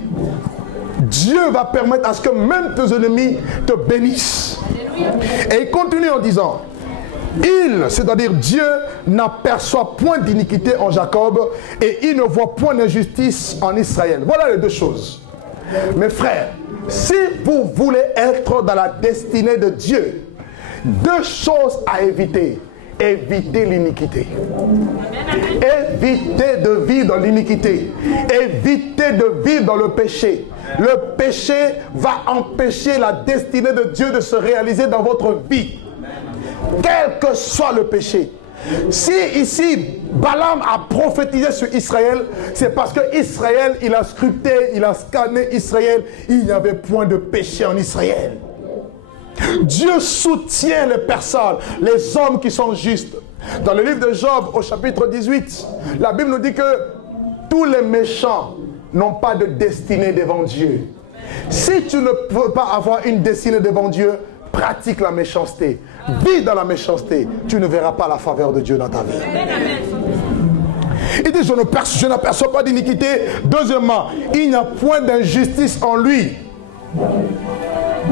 Dieu va permettre à ce que même tes ennemis te bénissent. Et il continue en disant, c'est-à-dire Dieu, n'aperçoit point d'iniquité en Jacob et il ne voit point d'injustice en Israël. Voilà les deux choses. Mes frères, si vous voulez être dans la destinée de Dieu, deux choses à éviter. Évitez l'iniquité. Évitez de vivre dans l'iniquité. Évitez de vivre dans le péché. Le péché va empêcher la destinée de Dieu de se réaliser dans votre vie. Quel que soit le péché. Si ici, Balaam a prophétisé sur Israël, c'est parce que Israël, il a scruté, il a scanné Israël. Il n'y avait point de péché en Israël. Dieu soutient les personnes, les hommes qui sont justes. Dans le livre de Job, au chapitre 18, la Bible nous dit que tous les méchants n'ont pas de destinée devant Dieu. Si tu ne peux pas avoir une destinée devant Dieu, pratique la méchanceté. Vis dans la méchanceté. Tu ne verras pas la faveur de Dieu dans ta vie. Il dit, je n'aperçois pas d'iniquité. Deuxièmement, il n'y a point d'injustice en lui.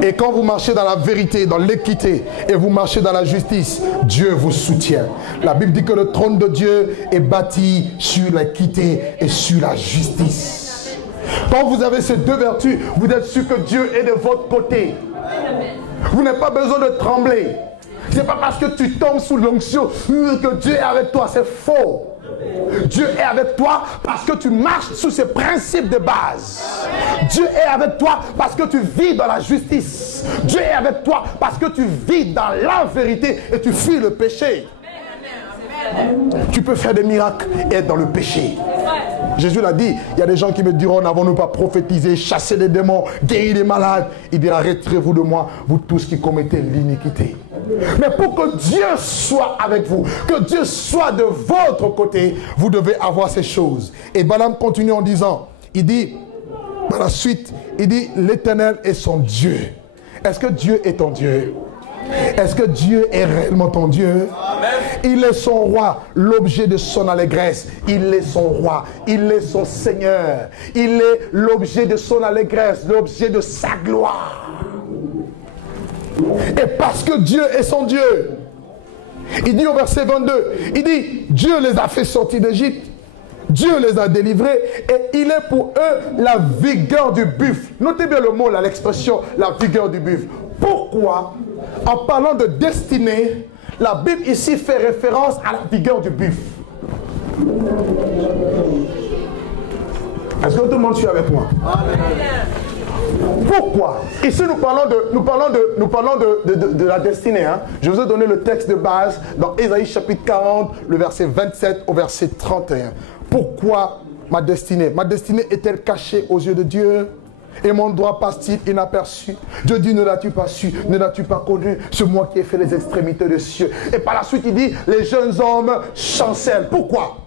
Et quand vous marchez dans la vérité, dans l'équité, et vous marchez dans la justice, Dieu vous soutient. La Bible dit que le trône de Dieu est bâti sur l'équité et sur la justice. Quand vous avez ces deux vertus, vous êtes sûr que Dieu est de votre côté. Vous n'avez pas besoin de trembler. Ce n'est pas parce que tu tombes sous l'onction que Dieu est avec toi. C'est faux. Dieu est avec toi parce que tu marches sous ses principes de base. Dieu est avec toi parce que tu vis dans la justice. Dieu est avec toi parce que tu vis dans la vérité et tu fuis le péché. Tu peux faire des miracles et être dans le péché. Jésus l'a dit, il y a des gens qui me diront, n'avons-nous pas prophétisé, chassé les démons, guéri les malades? Il dira, retirez-vous de moi, vous tous qui commettez l'iniquité. Mais pour que Dieu soit avec vous, que Dieu soit de votre côté, vous devez avoir ces choses. Et Balaam continue en disant, il dit, par la suite, il dit, l'Éternel est son Dieu. Est-ce que Dieu est ton Dieu? Est-ce que Dieu est réellement ton Dieu? Amen. Il est son roi, l'objet de son allégresse. Il est son roi, il est son Seigneur. Il est l'objet de son allégresse, l'objet de sa gloire. Et parce que Dieu est son Dieu, il dit au verset 22, il dit, Dieu les a fait sortir d'Égypte. Dieu les a délivrés et il est pour eux la vigueur du buffle. Notez bien le mot là, l'expression, la vigueur du buffle. Pourquoi, en parlant de destinée, la Bible ici fait référence à la vigueur du buffle? Est-ce que tout le monde suit avec moi? Pourquoi? Ici nous parlons de la destinée. Hein? Je vous ai donné le texte de base dans Ésaïe chapitre 40, le verset 27 au verset 31. Pourquoi ma destinée? Ma destinée est-elle cachée aux yeux de Dieu? Et mon droit passe-t-il inaperçu? Dieu dit, ne l'as-tu pas su? Ne l'as-tu pas connu? C'est moi qui ai fait les extrémités des cieux. Et par la suite, il dit, les jeunes hommes chancellent. Pourquoi?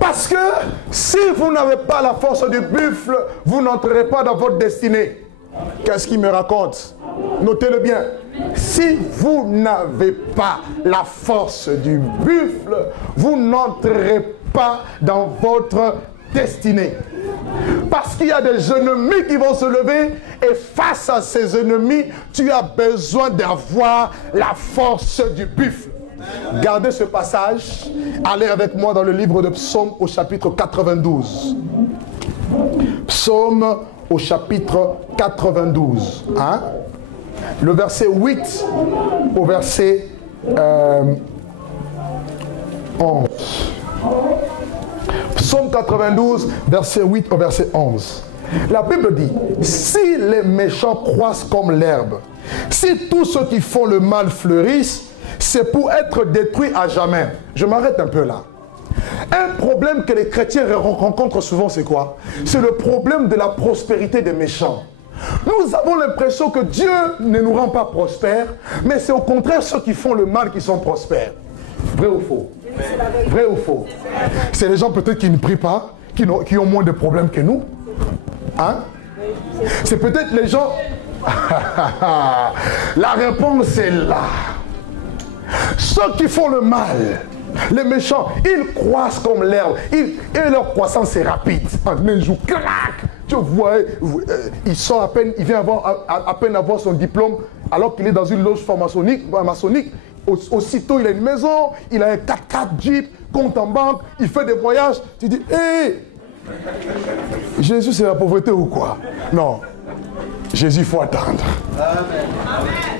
Parce que si vous n'avez pas la force du buffle, vous n'entrerez pas dans votre destinée. Qu'est-ce qu'il me raconte? Notez-le bien. si vous n'avez pas la force du buffle, vous n'entrerez pas dans votre destinée. Parce qu'il y a des ennemis qui vont se lever et face à ces ennemis, tu as besoin d'avoir la force du buffle. Gardez ce passage. Allez avec moi dans le livre de Psaume au chapitre 92. Psaume au chapitre 92. Hein? Le verset 8 au verset 11. Psaume 92, verset 8 au verset 11. La Bible dit, si les méchants croissent comme l'herbe, si tous ceux qui font le mal fleurissent, c'est pour être détruits à jamais. Je m'arrête un peu là. Un problème que les chrétiens rencontrent souvent, c'est quoi? C'est le problème de la prospérité des méchants. Nous avons l'impression que Dieu ne nous rend pas prospères, mais c'est au contraire ceux qui font le mal qui sont prospères. Vrai ou faux? Vrai ou faux? C'est les gens peut-être qui ne prient pas, qui ont moins de problèmes que nous. Hein? C'est peut-être les gens... La réponse est là. Ceux qui font le mal, les méchants, ils croissent comme l'herbe. Et leur croissance est rapide. En un jour, clac! Tu vois, il sort à peine, il vient à peine avoir son diplôme, alors qu'il est dans une loge maçonnique. Aussitôt, il a une maison, il a un 4x4 Jeep, compte en banque, il fait des voyages. Tu dis, hé, Jésus, c'est la pauvreté ou quoi? Non. Jésus, il faut attendre.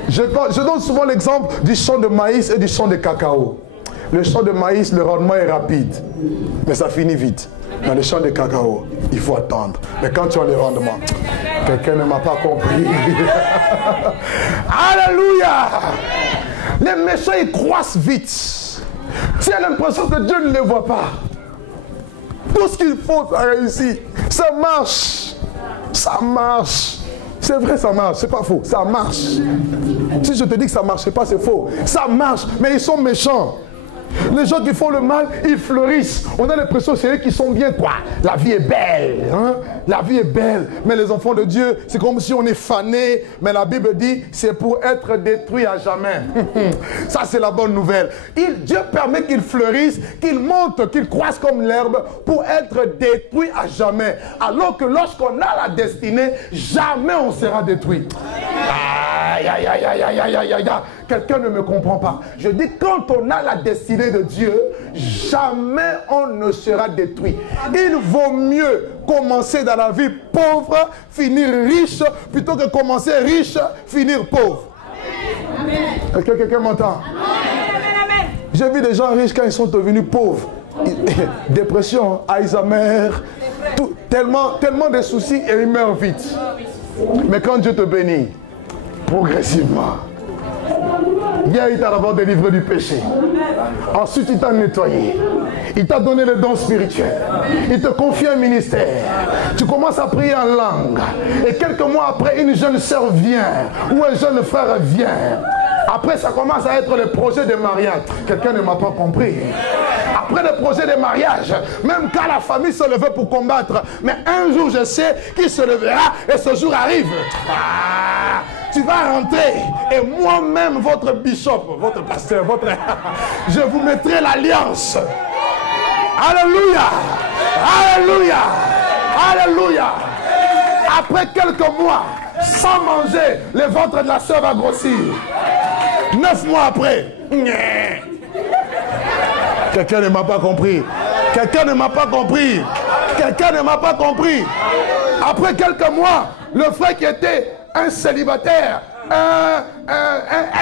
Je donne souvent l'exemple du champ de maïs et du champ de cacao. Le champ de maïs, le rendement est rapide, mais ça finit vite. Dans le champ de cacao, il faut attendre. Mais quand tu as le rendement, quelqu'un ne m'a pas compris. Alléluia! Les méchants, ils croissent vite. Tu as l'impression que Dieu ne les voit pas. Tout ce qu'il faut, ça réussit. Ça marche. Ça marche. C'est vrai, ça marche. C'est pas faux. Ça marche. Si je te dis que ça ne marche pas, c'est faux. Ça marche, mais ils sont méchants. Les gens qui font le mal, ils fleurissent. On a l'impression que c'est eux qui sont bien, quoi. La vie est belle. Hein? La vie est belle. Mais les enfants de Dieu, c'est comme si on est fanés. Mais la Bible dit, c'est pour être détruit à jamais. Ça, c'est la bonne nouvelle. Dieu permet qu'ils fleurissent, qu'ils montent, qu'ils croissent comme l'herbe pour être détruits à jamais. Alors que lorsqu'on a la destinée, jamais on sera détruit. Aïe, aïe, aïe, aïe, aïe, aïe, aïe, aïe. Quelqu'un ne me comprend pas. Je dis, quand on a la destinée de Dieu, jamais on ne sera détruit. Il vaut mieux commencer dans la vie pauvre, finir riche, plutôt que commencer riche, finir pauvre. Est-ce que quelqu'un m'entend? J'ai vu des gens riches quand ils sont devenus pauvres. Dépression, Alzheimer, tellement de soucis et ils meurent vite. Mais quand Dieu te bénit, progressivement, hier, il t'a d'abord délivré du péché. Ensuite, il t'a nettoyé. Il t'a donné le don spirituel. Il te confie un ministère. Tu commences à prier en langue. Et quelques mois après, une jeune sœur vient. Ou un jeune frère vient. Après, ça commence à être le projet de mariage. Quelqu'un ne m'a pas compris. Après le projet de mariage, même quand la famille se levait pour combattre, mais un jour, je sais qu'il se levera et ce jour arrive. Tu vas rentrer et moi-même, votre bishop, votre pasteur, je vous mettrai l'alliance. Alléluia! Alléluia! Alléluia! Après quelques mois, sans manger, le ventre de la sœur va grossir. 9 mois après, quelqu'un ne m'a pas compris. Quelqu'un ne m'a pas compris. Quelqu'un ne m'a pas compris. Après quelques mois, le frère qui était un célibataire, un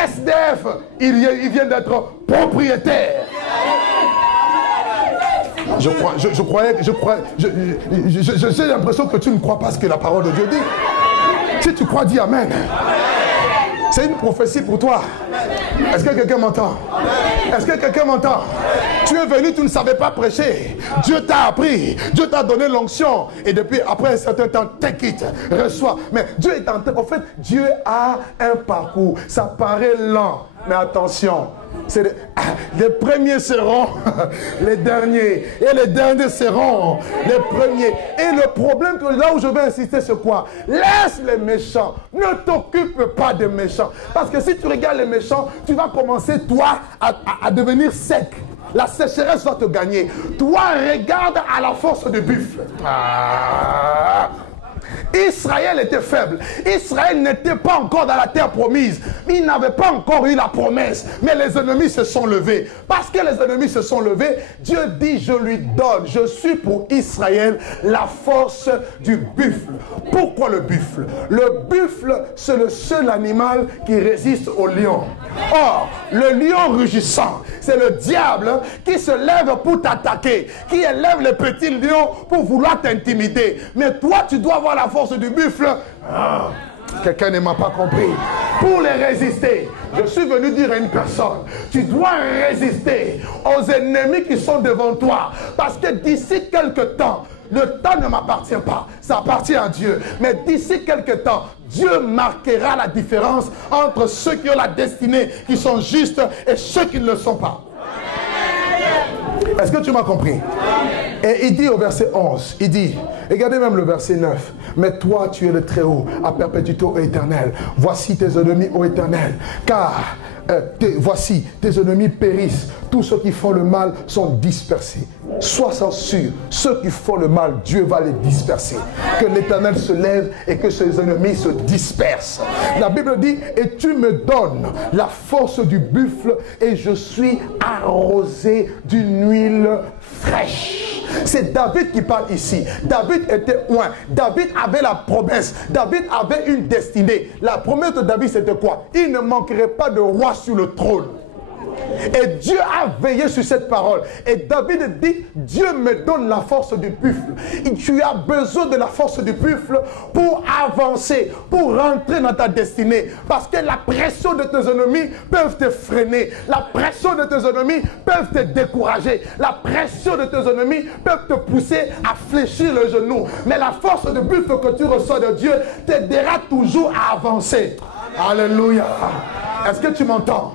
SDF, il vient d'être propriétaire. J'ai l'impression que tu ne crois pas ce que la parole de Dieu dit. Si tu crois, dis Amen. C'est une prophétie pour toi. Est-ce que quelqu'un m'entend? Est-ce que quelqu'un m'entend? Tu Tu es venu, tu ne savais pas prêcher. Dieu t'a appris. Dieu t'a donné l'onction. Et depuis, après un certain temps, take it, reçois. Mais Dieu est en train. En fait, Dieu a un parcours. Ça paraît lent. Mais attention. Les premiers seront les derniers. Et les derniers seront les premiers. Et le problème, là où je vais insister, c'est quoi? Laisse les méchants. Ne t'occupe pas des méchants. Parce que si tu regardes les méchants, tu vas commencer, toi, à devenir sec. La sécheresse va te gagner. Toi, regarde à la force du buffle. Israël était faible. Israël n'était pas encore dans la terre promise. Il n'avait pas encore eu la promesse. Mais les ennemis se sont levés. Parce que les ennemis se sont levés, Dieu dit, je lui donne. Je suis pour Israël la force du buffle. Pourquoi le buffle? Le buffle, c'est le seul animal qui résiste au lion. Or, le lion rugissant, c'est le diable qui se lève pour t'attaquer, qui élève les petits lions pour vouloir t'intimider. Mais toi, tu dois avoir la force du buffle. Quelqu'un ne m'a pas compris. Pour les résister, je suis venu dire à une personne, tu dois résister aux ennemis qui sont devant toi. Parce que d'ici quelques temps, le temps ne m'appartient pas, ça appartient à Dieu. Mais d'ici quelques temps, Dieu marquera la différence entre ceux qui ont la destinée, qui sont justes, et ceux qui ne le sont pas. Est-ce que tu m'as compris? Et il dit au verset 11, il dit, regardez même le verset 9, mais toi tu es le Très-Haut, à perpétuité ô éternel. Voici tes ennemis ô éternel, car voici tes ennemis périssent, tous ceux qui font le mal sont dispersés. Sois sûr, ceux qui font le mal, Dieu va les disperser. Que l'Éternel se lève et que ses ennemis se dispersent. La Bible dit, et tu me donnes la force du buffle et je suis arrosé d'une huile fraîche. C'est David qui parle ici. David était loin. David avait la promesse. David avait une destinée. La promesse de David, c'était quoi? Il ne manquerait pas de roi sur le trône. Et Dieu a veillé sur cette parole. Et David dit, Dieu me donne la force du buffle. Et tu as besoin de la force du buffle pour avancer, pour rentrer dans ta destinée. Parce que la pression de tes ennemis peuvent te freiner. La pression de tes ennemis peuvent te décourager. La pression de tes ennemis peuvent te pousser à fléchir le genou. Mais la force du buffle que tu reçois de Dieu t'aidera toujours à avancer. Alléluia. Est-ce que tu m'entends?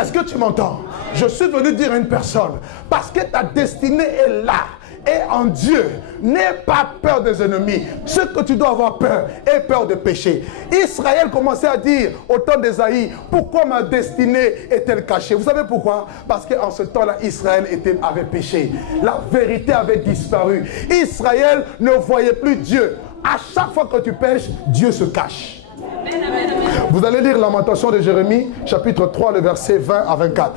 Est-ce que tu m'entends? Je suis venu dire à une personne, parce que ta destinée est là, et en Dieu, n'aie pas peur des ennemis. Ce que tu dois avoir peur, est peur de péché. Israël commençait à dire, au temps d'Ésaïe, pourquoi ma destinée est-elle cachée? Vous savez pourquoi? Parce qu'en ce temps-là, Israël avait péché. La vérité avait disparu. Israël ne voyait plus Dieu. À chaque fois que tu pêches, Dieu se cache. Vous allez lire Lamentation de Jérémie, chapitre 3, le verset 20 à 24.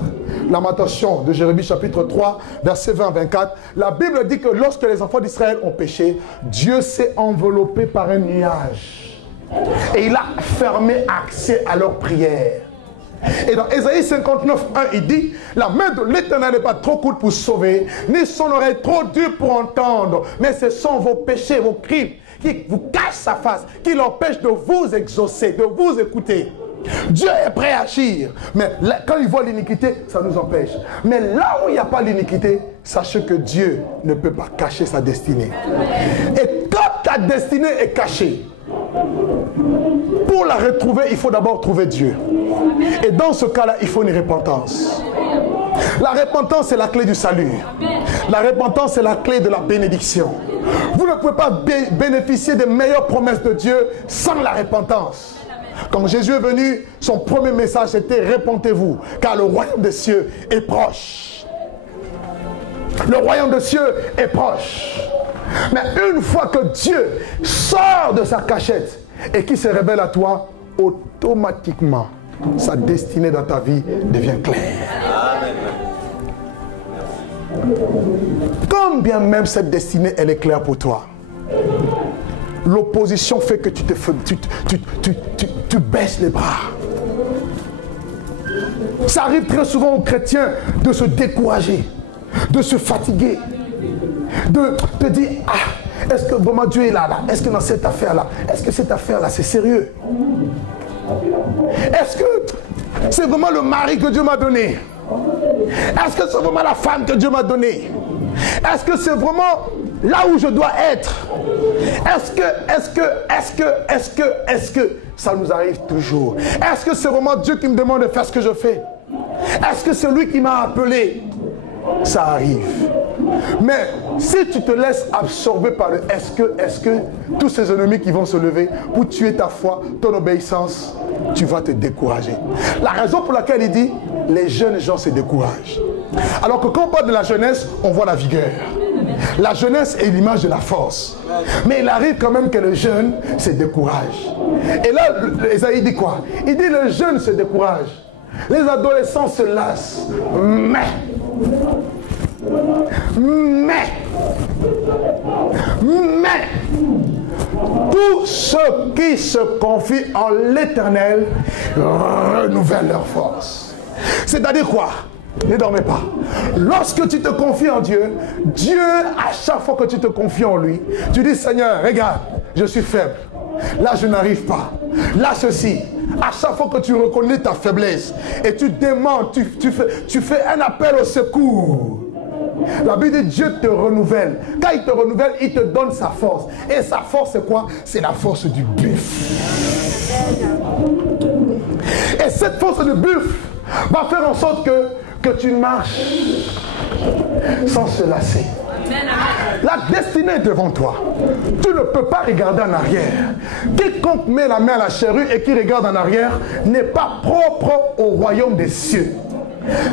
Lamentation de Jérémie, chapitre 3, verset 20 à 24. La Bible dit que lorsque les enfants d'Israël ont péché, Dieu s'est enveloppé par un nuage. Et il a fermé accès à leurs prières. Et dans Ésaïe 59, 1, il dit, la main de l'Éternel n'est pas trop courte pour sauver, ni son oreille trop dure pour entendre, mais ce sont vos péchés, vos crimes, qui vous cachent sa face, qui l'empêchent de vous exaucer, de vous écouter. Dieu est prêt à agir, mais là, quand il voit l'iniquité, ça nous empêche. Mais là où il n'y a pas l'iniquité, sachez que Dieu ne peut pas cacher sa destinée. Et quand ta destinée est cachée, pour la retrouver, il faut d'abord trouver Dieu. Et dans ce cas-là, il faut une repentance. La repentance, c'est la clé du salut. La repentance, c'est la clé de la bénédiction. Vous ne pouvez pas bénéficier des meilleures promesses de Dieu sans la repentance. Quand Jésus est venu, son premier message était « Repentez-vous, car le royaume des cieux est proche. » Le royaume des cieux est proche. Mais une fois que Dieu sort de sa cachette et qu'il se révèle à toi, automatiquement, sa destinée dans ta vie devient claire. Quand bien même cette destinée, elle est claire pour toi, l'opposition fait que tu baisses les bras. Ça arrive très souvent aux chrétiens de se décourager, de se fatiguer, de te dire, ah, est-ce que vraiment Dieu est là? Est-ce que dans cette affaire-là, est-ce que cette affaire-là, c'est sérieux? Est-ce que c'est vraiment le mari que Dieu m'a donné? Est-ce que c'est vraiment la femme que Dieu m'a donnée? Est-ce que c'est vraiment là où je dois être? Est-ce que ça nous arrive toujours? Est-ce que c'est vraiment Dieu qui me demande de faire ce que je fais? Est-ce que c'est lui qui m'a appelé? Ça arrive. Mais si tu te laisses absorber par le est-ce que, tous ces ennemis qui vont se lever pour tuer ta foi, ton obéissance, tu vas te décourager. La raison pour laquelle il dit, les jeunes gens se découragent. Alors que quand on parle de la jeunesse, on voit la vigueur. La jeunesse est l'image de la force. Mais il arrive quand même que le jeune se décourage. Et là, Esaïe dit quoi? Il dit le jeune se décourage. Les adolescents se lassent. Mais tous ceux qui se confient en l'Éternel renouvellent leur force. C'est-à-dire quoi? Ne dormez pas. Lorsque tu te confies en Dieu, Dieu, à chaque fois que tu te confies en lui, tu dis Seigneur, regarde, je suis faible. Là, je n'arrive pas. Là, ceci. À chaque fois que tu reconnais ta faiblesse et tu demandes, tu fais un appel au secours. La Bible dit Dieu te renouvelle. Quand il te renouvelle, il te donne sa force. Et sa force, c'est quoi? C'est la force du buffle. Et cette force du buffle va faire en sorte que tu marches sans se lasser. La destinée est devant toi. Tu ne peux pas regarder en arrière. Quiconque met la main à la charrue et qui regarde en arrière n'est pas propre au royaume des cieux.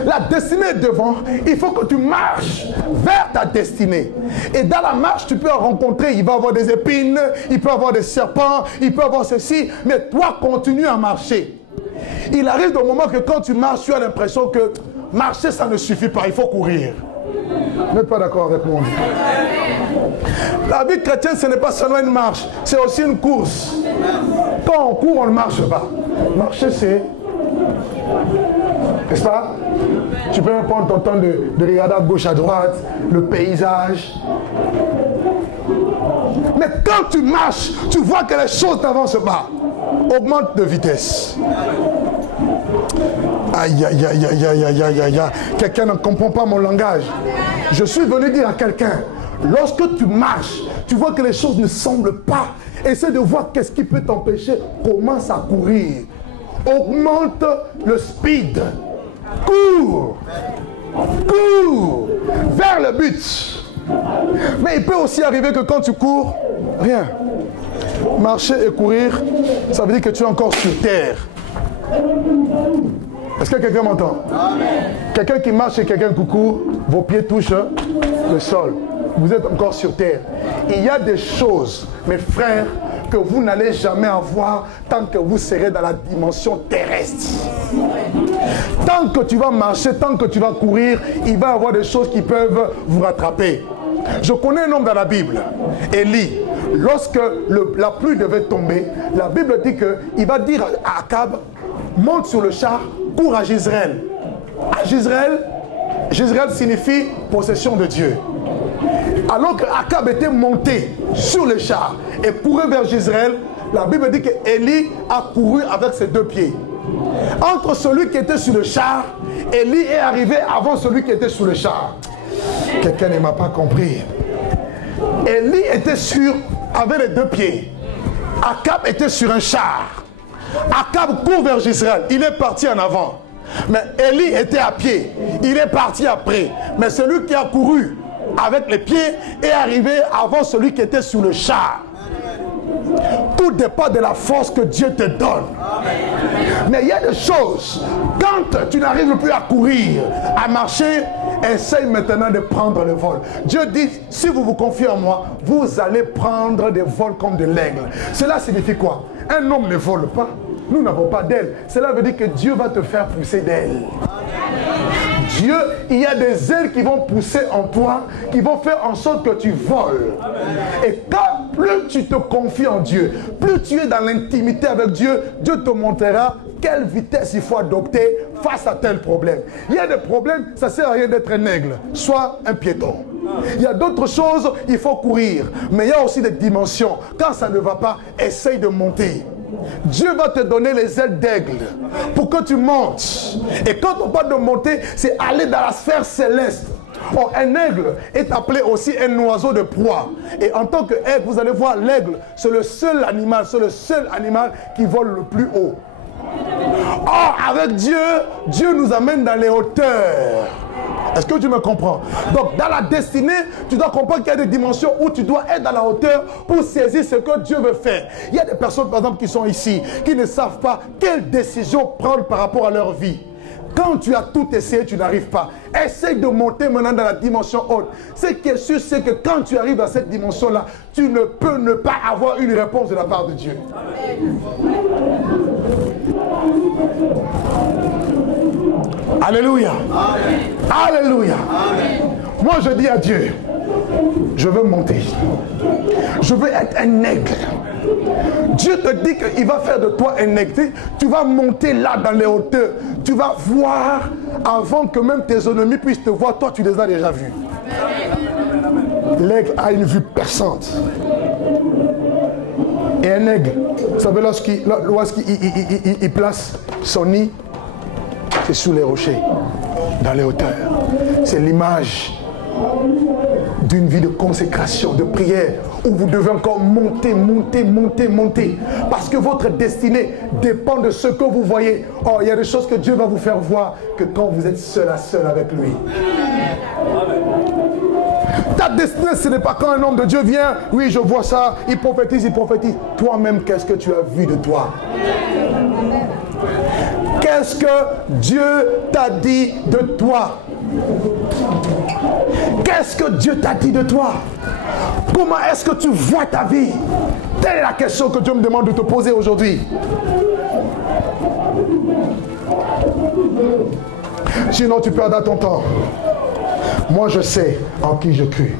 La destinée est devant. Il faut que tu marches vers ta destinée. Et dans la marche, tu peux rencontrer, il va y avoir des épines, il peut y avoir des serpents, il peut y avoir ceci. Mais toi, continue à marcher. Il arrive des moments que quand tu marches, tu as l'impression que marcher, ça ne suffit pas. Il faut courir. Vous n'êtes pas d'accord avec moi? La vie chrétienne, ce n'est pas seulement une marche, c'est aussi une course. Quand on court, on ne marche pas. Marcher, c'est... N'est-ce pas? Tu peux prendre ton temps de regarder à gauche, à droite, le paysage. Mais quand tu marches, tu vois que les choses n'avancent pas. Augmente de vitesse. Aïe, aïe, aïe, aïe, aïe, aïe, aïe, aïe. Quelqu'un ne comprend pas mon langage. Je suis venu dire à quelqu'un, lorsque tu marches, tu vois que les choses ne semblent pas. Essaie de voir qu'est-ce qui peut t'empêcher. Commence à courir. Augmente le speed. Cours. Cours. Vers le but. Mais il peut aussi arriver que quand tu cours, rien. Marcher et courir, ça veut dire que tu es encore sur terre. Est-ce que quelqu'un m'entend? Quelqu'un qui marche et quelqu'un qui court, vos pieds touchent le sol. Vous êtes encore sur terre. Il y a des choses, mes frères, que vous n'allez jamais avoir tant que vous serez dans la dimension terrestre. Tant que tu vas marcher, tant que tu vas courir, il va y avoir des choses qui peuvent vous rattraper. Je connais un homme dans la Bible, Élie. Lorsque la pluie devait tomber, la Bible dit qu'il va dire à Akab, monte sur le char, cours à Jezreel. À Jezreel, Jezreel signifie possession de Dieu. Alors qu'Akab était monté sur le char et courait vers Jezreel, la Bible dit qu'Élie a couru avec ses deux pieds. Entre celui qui était sur le char, Élie est arrivé avant celui qui était sur le char. Quelqu'un ne m'a pas compris. Élie était avec les deux pieds. Akab était sur un char. Akab court vers Jezreel. Il est parti en avant. Mais Élie était à pied. Il est parti après. Mais celui qui a couru avec les pieds est arrivé avant celui qui était sur le char. Tout dépend de la force que Dieu te donne. Mais il y a des choses, quand tu n'arrives plus à courir, à marcher, essaye maintenant de prendre le vol. Dieu dit, si vous vous confiez en moi, vous allez prendre des vols comme de l'aigle. Cela signifie quoi? Un homme ne vole pas. Nous n'avons pas d'ailes. Cela veut dire que Dieu va te faire pousser d'ailes. Dieu, il y a des ailes qui vont pousser en toi, qui vont faire en sorte que tu voles. Et quand plus tu te confies en Dieu, plus tu es dans l'intimité avec Dieu, Dieu te montrera quelle vitesse il faut adopter face à tel problème. Il y a des problèmes, ça ne sert à rien d'être un aigle, soit un piéton. Il y a d'autres choses, il faut courir. Mais il y a aussi des dimensions. Quand ça ne va pas, essaye de monter. Dieu va te donner les ailes d'aigle pour que tu montes. Et quand on parle de monter, c'est aller dans la sphère céleste. Or, un aigle est appelé aussi un oiseau de proie. Et en tant qu'aigle, vous allez voir, l'aigle, c'est le seul animal qui vole le plus haut. Or, avec Dieu, Dieu nous amène dans les hauteurs. Est-ce que tu me comprends? Donc, dans la destinée, tu dois comprendre qu'il y a des dimensions où tu dois être dans la hauteur pour saisir ce que Dieu veut faire. Il y a des personnes, par exemple, qui sont ici, qui ne savent pas quelle décision prendre par rapport à leur vie. Quand tu as tout essayé, tu n'arrives pas. Essaye de monter maintenant dans la dimension haute. Ce qui est sûr, c'est que quand tu arrives à cette dimension-là, tu ne peux ne pas avoir une réponse de la part de Dieu. Alléluia. Amen. Alléluia. Amen. Moi, je dis à Dieu, je veux monter. Je veux être un aigle. Dieu te dit qu'il va faire de toi un aigle. Tu vas monter là dans les hauteurs. Tu vas voir avant que même tes ennemis puissent te voir. Toi, tu les as déjà vus. L'aigle a une vue perçante. Et un aigle, vous savez, lorsqu'il place son nid, c'est sous les rochers, dans les hauteurs. C'est l'image d'une vie de consécration, de prière, où vous devez encore monter, monter, monter, monter. Parce que votre destinée dépend de ce que vous voyez. Oh, il y a des choses que Dieu va vous faire voir que quand vous êtes seul à seul avec lui. Amen. Ta destinée, ce n'est pas quand un homme de Dieu vient, oui, je vois ça, il prophétise, il prophétise. Toi-même, qu'est-ce que tu as vu de toi? Qu'est-ce que Dieu t'a dit de toi? Qu'est-ce que Dieu t'a dit de toi? Comment est-ce que tu vois ta vie? Telle est la question que Dieu me demande de te poser aujourd'hui. Sinon, tu perdras ton temps. Moi, je sais en qui je crie.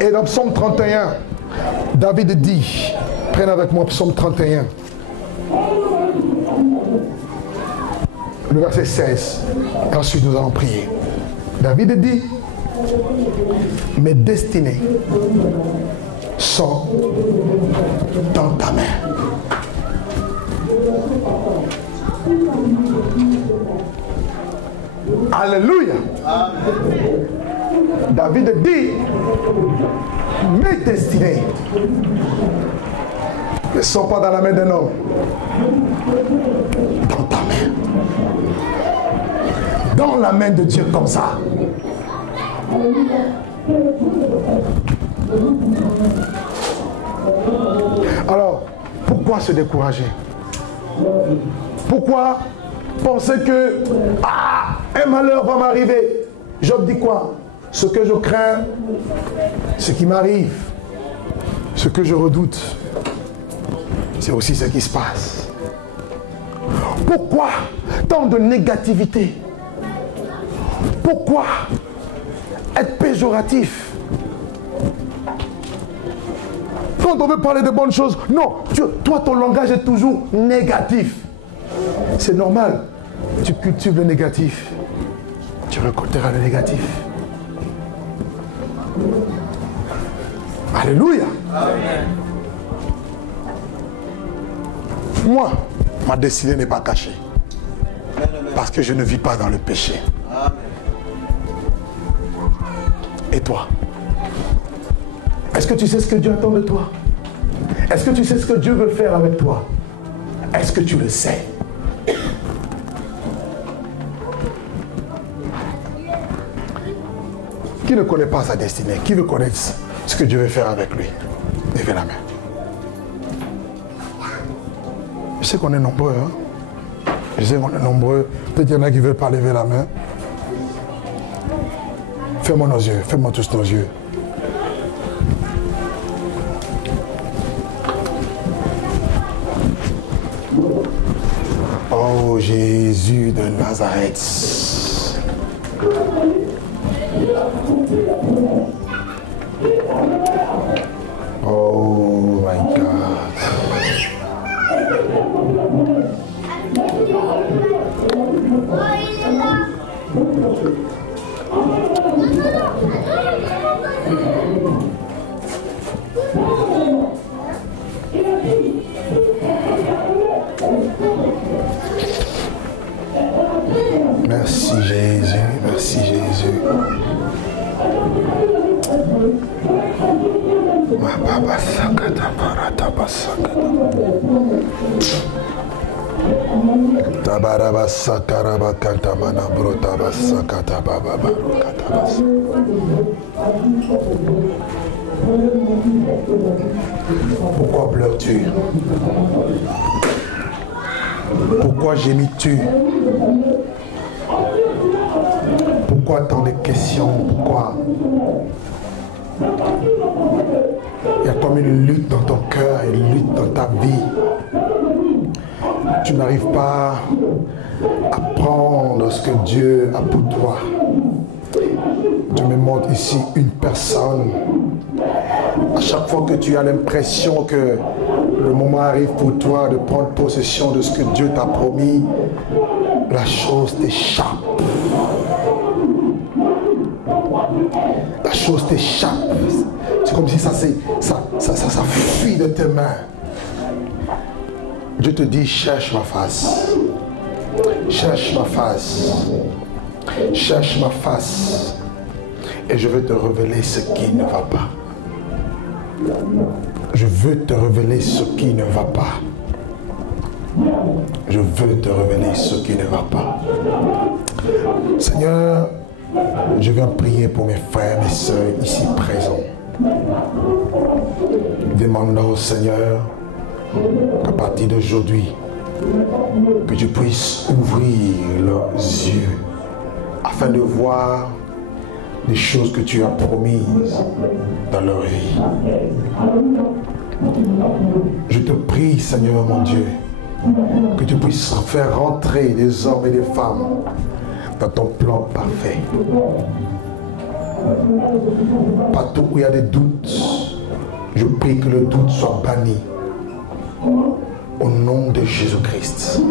Et dans Psaume 31, David dit, prenez avec moi Psaume 31. Le verset 16. Et ensuite, nous allons prier. David dit, mes destinées sont dans ta main. Alléluia. David dit, mes destinées ne sont pas dans la main d'un homme, dans ta main. Dans la main de Dieu comme ça. Alors, pourquoi se décourager? Pourquoi penser que un malheur va m'arriver? Job dit quoi? Ce que je crains, ce qui m'arrive, ce que je redoute, c'est aussi ce qui se passe. Pourquoi tant de négativité? Pourquoi être péjoratif? Quand on veut parler de bonnes choses, non, toi ton langage est toujours négatif. C'est normal. Tu cultives le négatif, tu récolteras le négatif. Alléluia. Amen. Moi, ma destinée n'est pas cachée. Parce que je ne vis pas dans le péché. Amen. Et toi? Est-ce que tu sais ce que Dieu attend de toi? Est-ce que tu sais ce que Dieu veut faire avec toi? Est-ce que tu le sais? Qui ne connaît pas sa destinée? Qui veut connaître ce que Dieu veut faire avec lui? Levez la main. Je sais qu'on est nombreux. Hein? Je sais qu'on est nombreux. Peut-être qu'il y en a qui ne veulent pas lever la main. Fais-moi nos yeux. Fais-moi tous nos yeux. Oh Jésus de Nazareth. Oh my God. Pourquoi pleures-tu? Pourquoi gémis-tu? Pourquoi tant de questions? Pourquoi? Il y a comme une lutte dans ton cœur, une lutte dans ta vie. Tu n'arrives pas à prendre ce que Dieu a pour toi. Tu me montres ici une personne. À chaque fois que tu as l'impression que le moment arrive pour toi de prendre possession de ce que Dieu t'a promis, la chose t'échappe. La chose t'échappe. C'est comme si ça fuit de tes mains. Dieu te dit, cherche ma face. Cherche ma face. Cherche ma face. Et je veux te révéler ce qui ne va pas. Je veux te révéler ce qui ne va pas. Je veux te révéler ce qui ne va pas. Seigneur, je viens prier pour mes frères et mes sœurs ici présents. Demandons au Seigneur qu'à partir d'aujourd'hui, que tu puisses ouvrir leurs yeux afin de voir les choses que tu as promises dans leur vie. Je te prie, Seigneur mon Dieu, que tu puisses faire rentrer des hommes et des femmes dans ton plan parfait. Partout où il y a des doutes, je prie que le doute soit banni. Au nom de Jésus-Christ.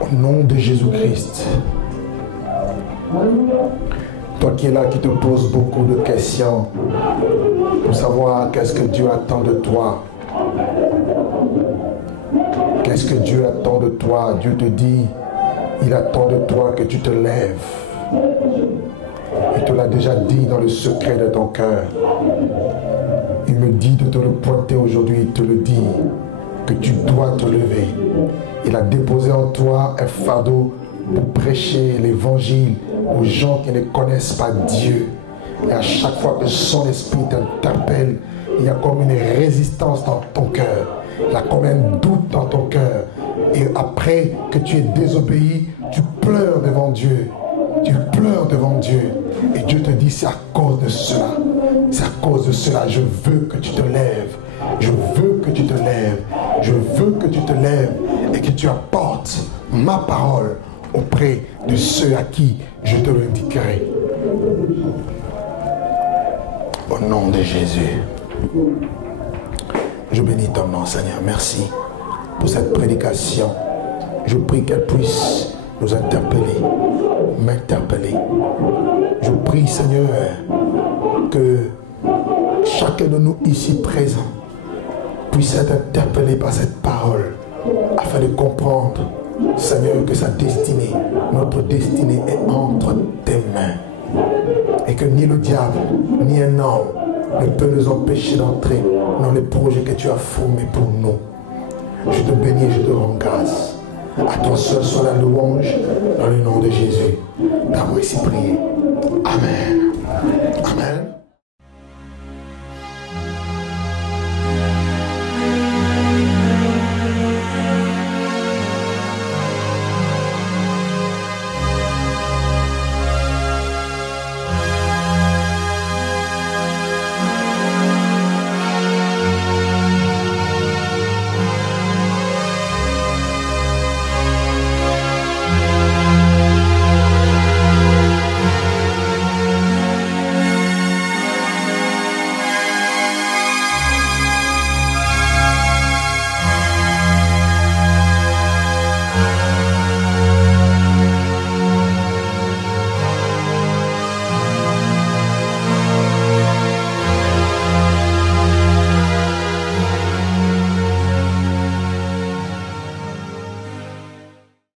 Au nom de Jésus-Christ. Toi qui es là, qui te poses beaucoup de questions pour savoir qu'est-ce que Dieu attend de toi. Qu'est-ce que Dieu attend de toi? Dieu te dit, il attend de toi que tu te lèves. Il te l'a déjà dit dans le secret de ton cœur. Il me dit de te le pointer aujourd'hui, il te le dit, que tu dois te lever. Il a déposé en toi un fardeau pour prêcher l'évangile aux gens qui ne connaissent pas Dieu. Et à chaque fois que son esprit t'interpelle, il y a comme une résistance dans ton cœur. Il y a comme un doute dans ton cœur. Et après que tu es désobéi, tu pleures devant Dieu. Tu pleures devant Dieu. Et Dieu te dit, c'est à cause de cela. C'est à cause de cela. Je veux que tu te lèves. Je veux que tu te lèves. Je veux que tu te lèves et que tu apportes ma parole auprès de ceux à qui je te l'indiquerai. Au nom de Jésus. Je bénis ton nom, Seigneur. Merci pour cette prédication. Je prie qu'elle puisse nous interpeller, m'interpeller. Je prie, Seigneur, que chacun de nous ici présents puisse être interpellé par cette parole afin de comprendre, Seigneur, que sa destinée, notre destinée est entre tes mains et que ni le diable, ni un homme ne peut nous empêcher d'entrer dans les projets que tu as formés pour nous. Je te bénis et je te rends grâce. À toi seul soit la louange dans le nom de Jésus. D'avoir ici prié. Amen.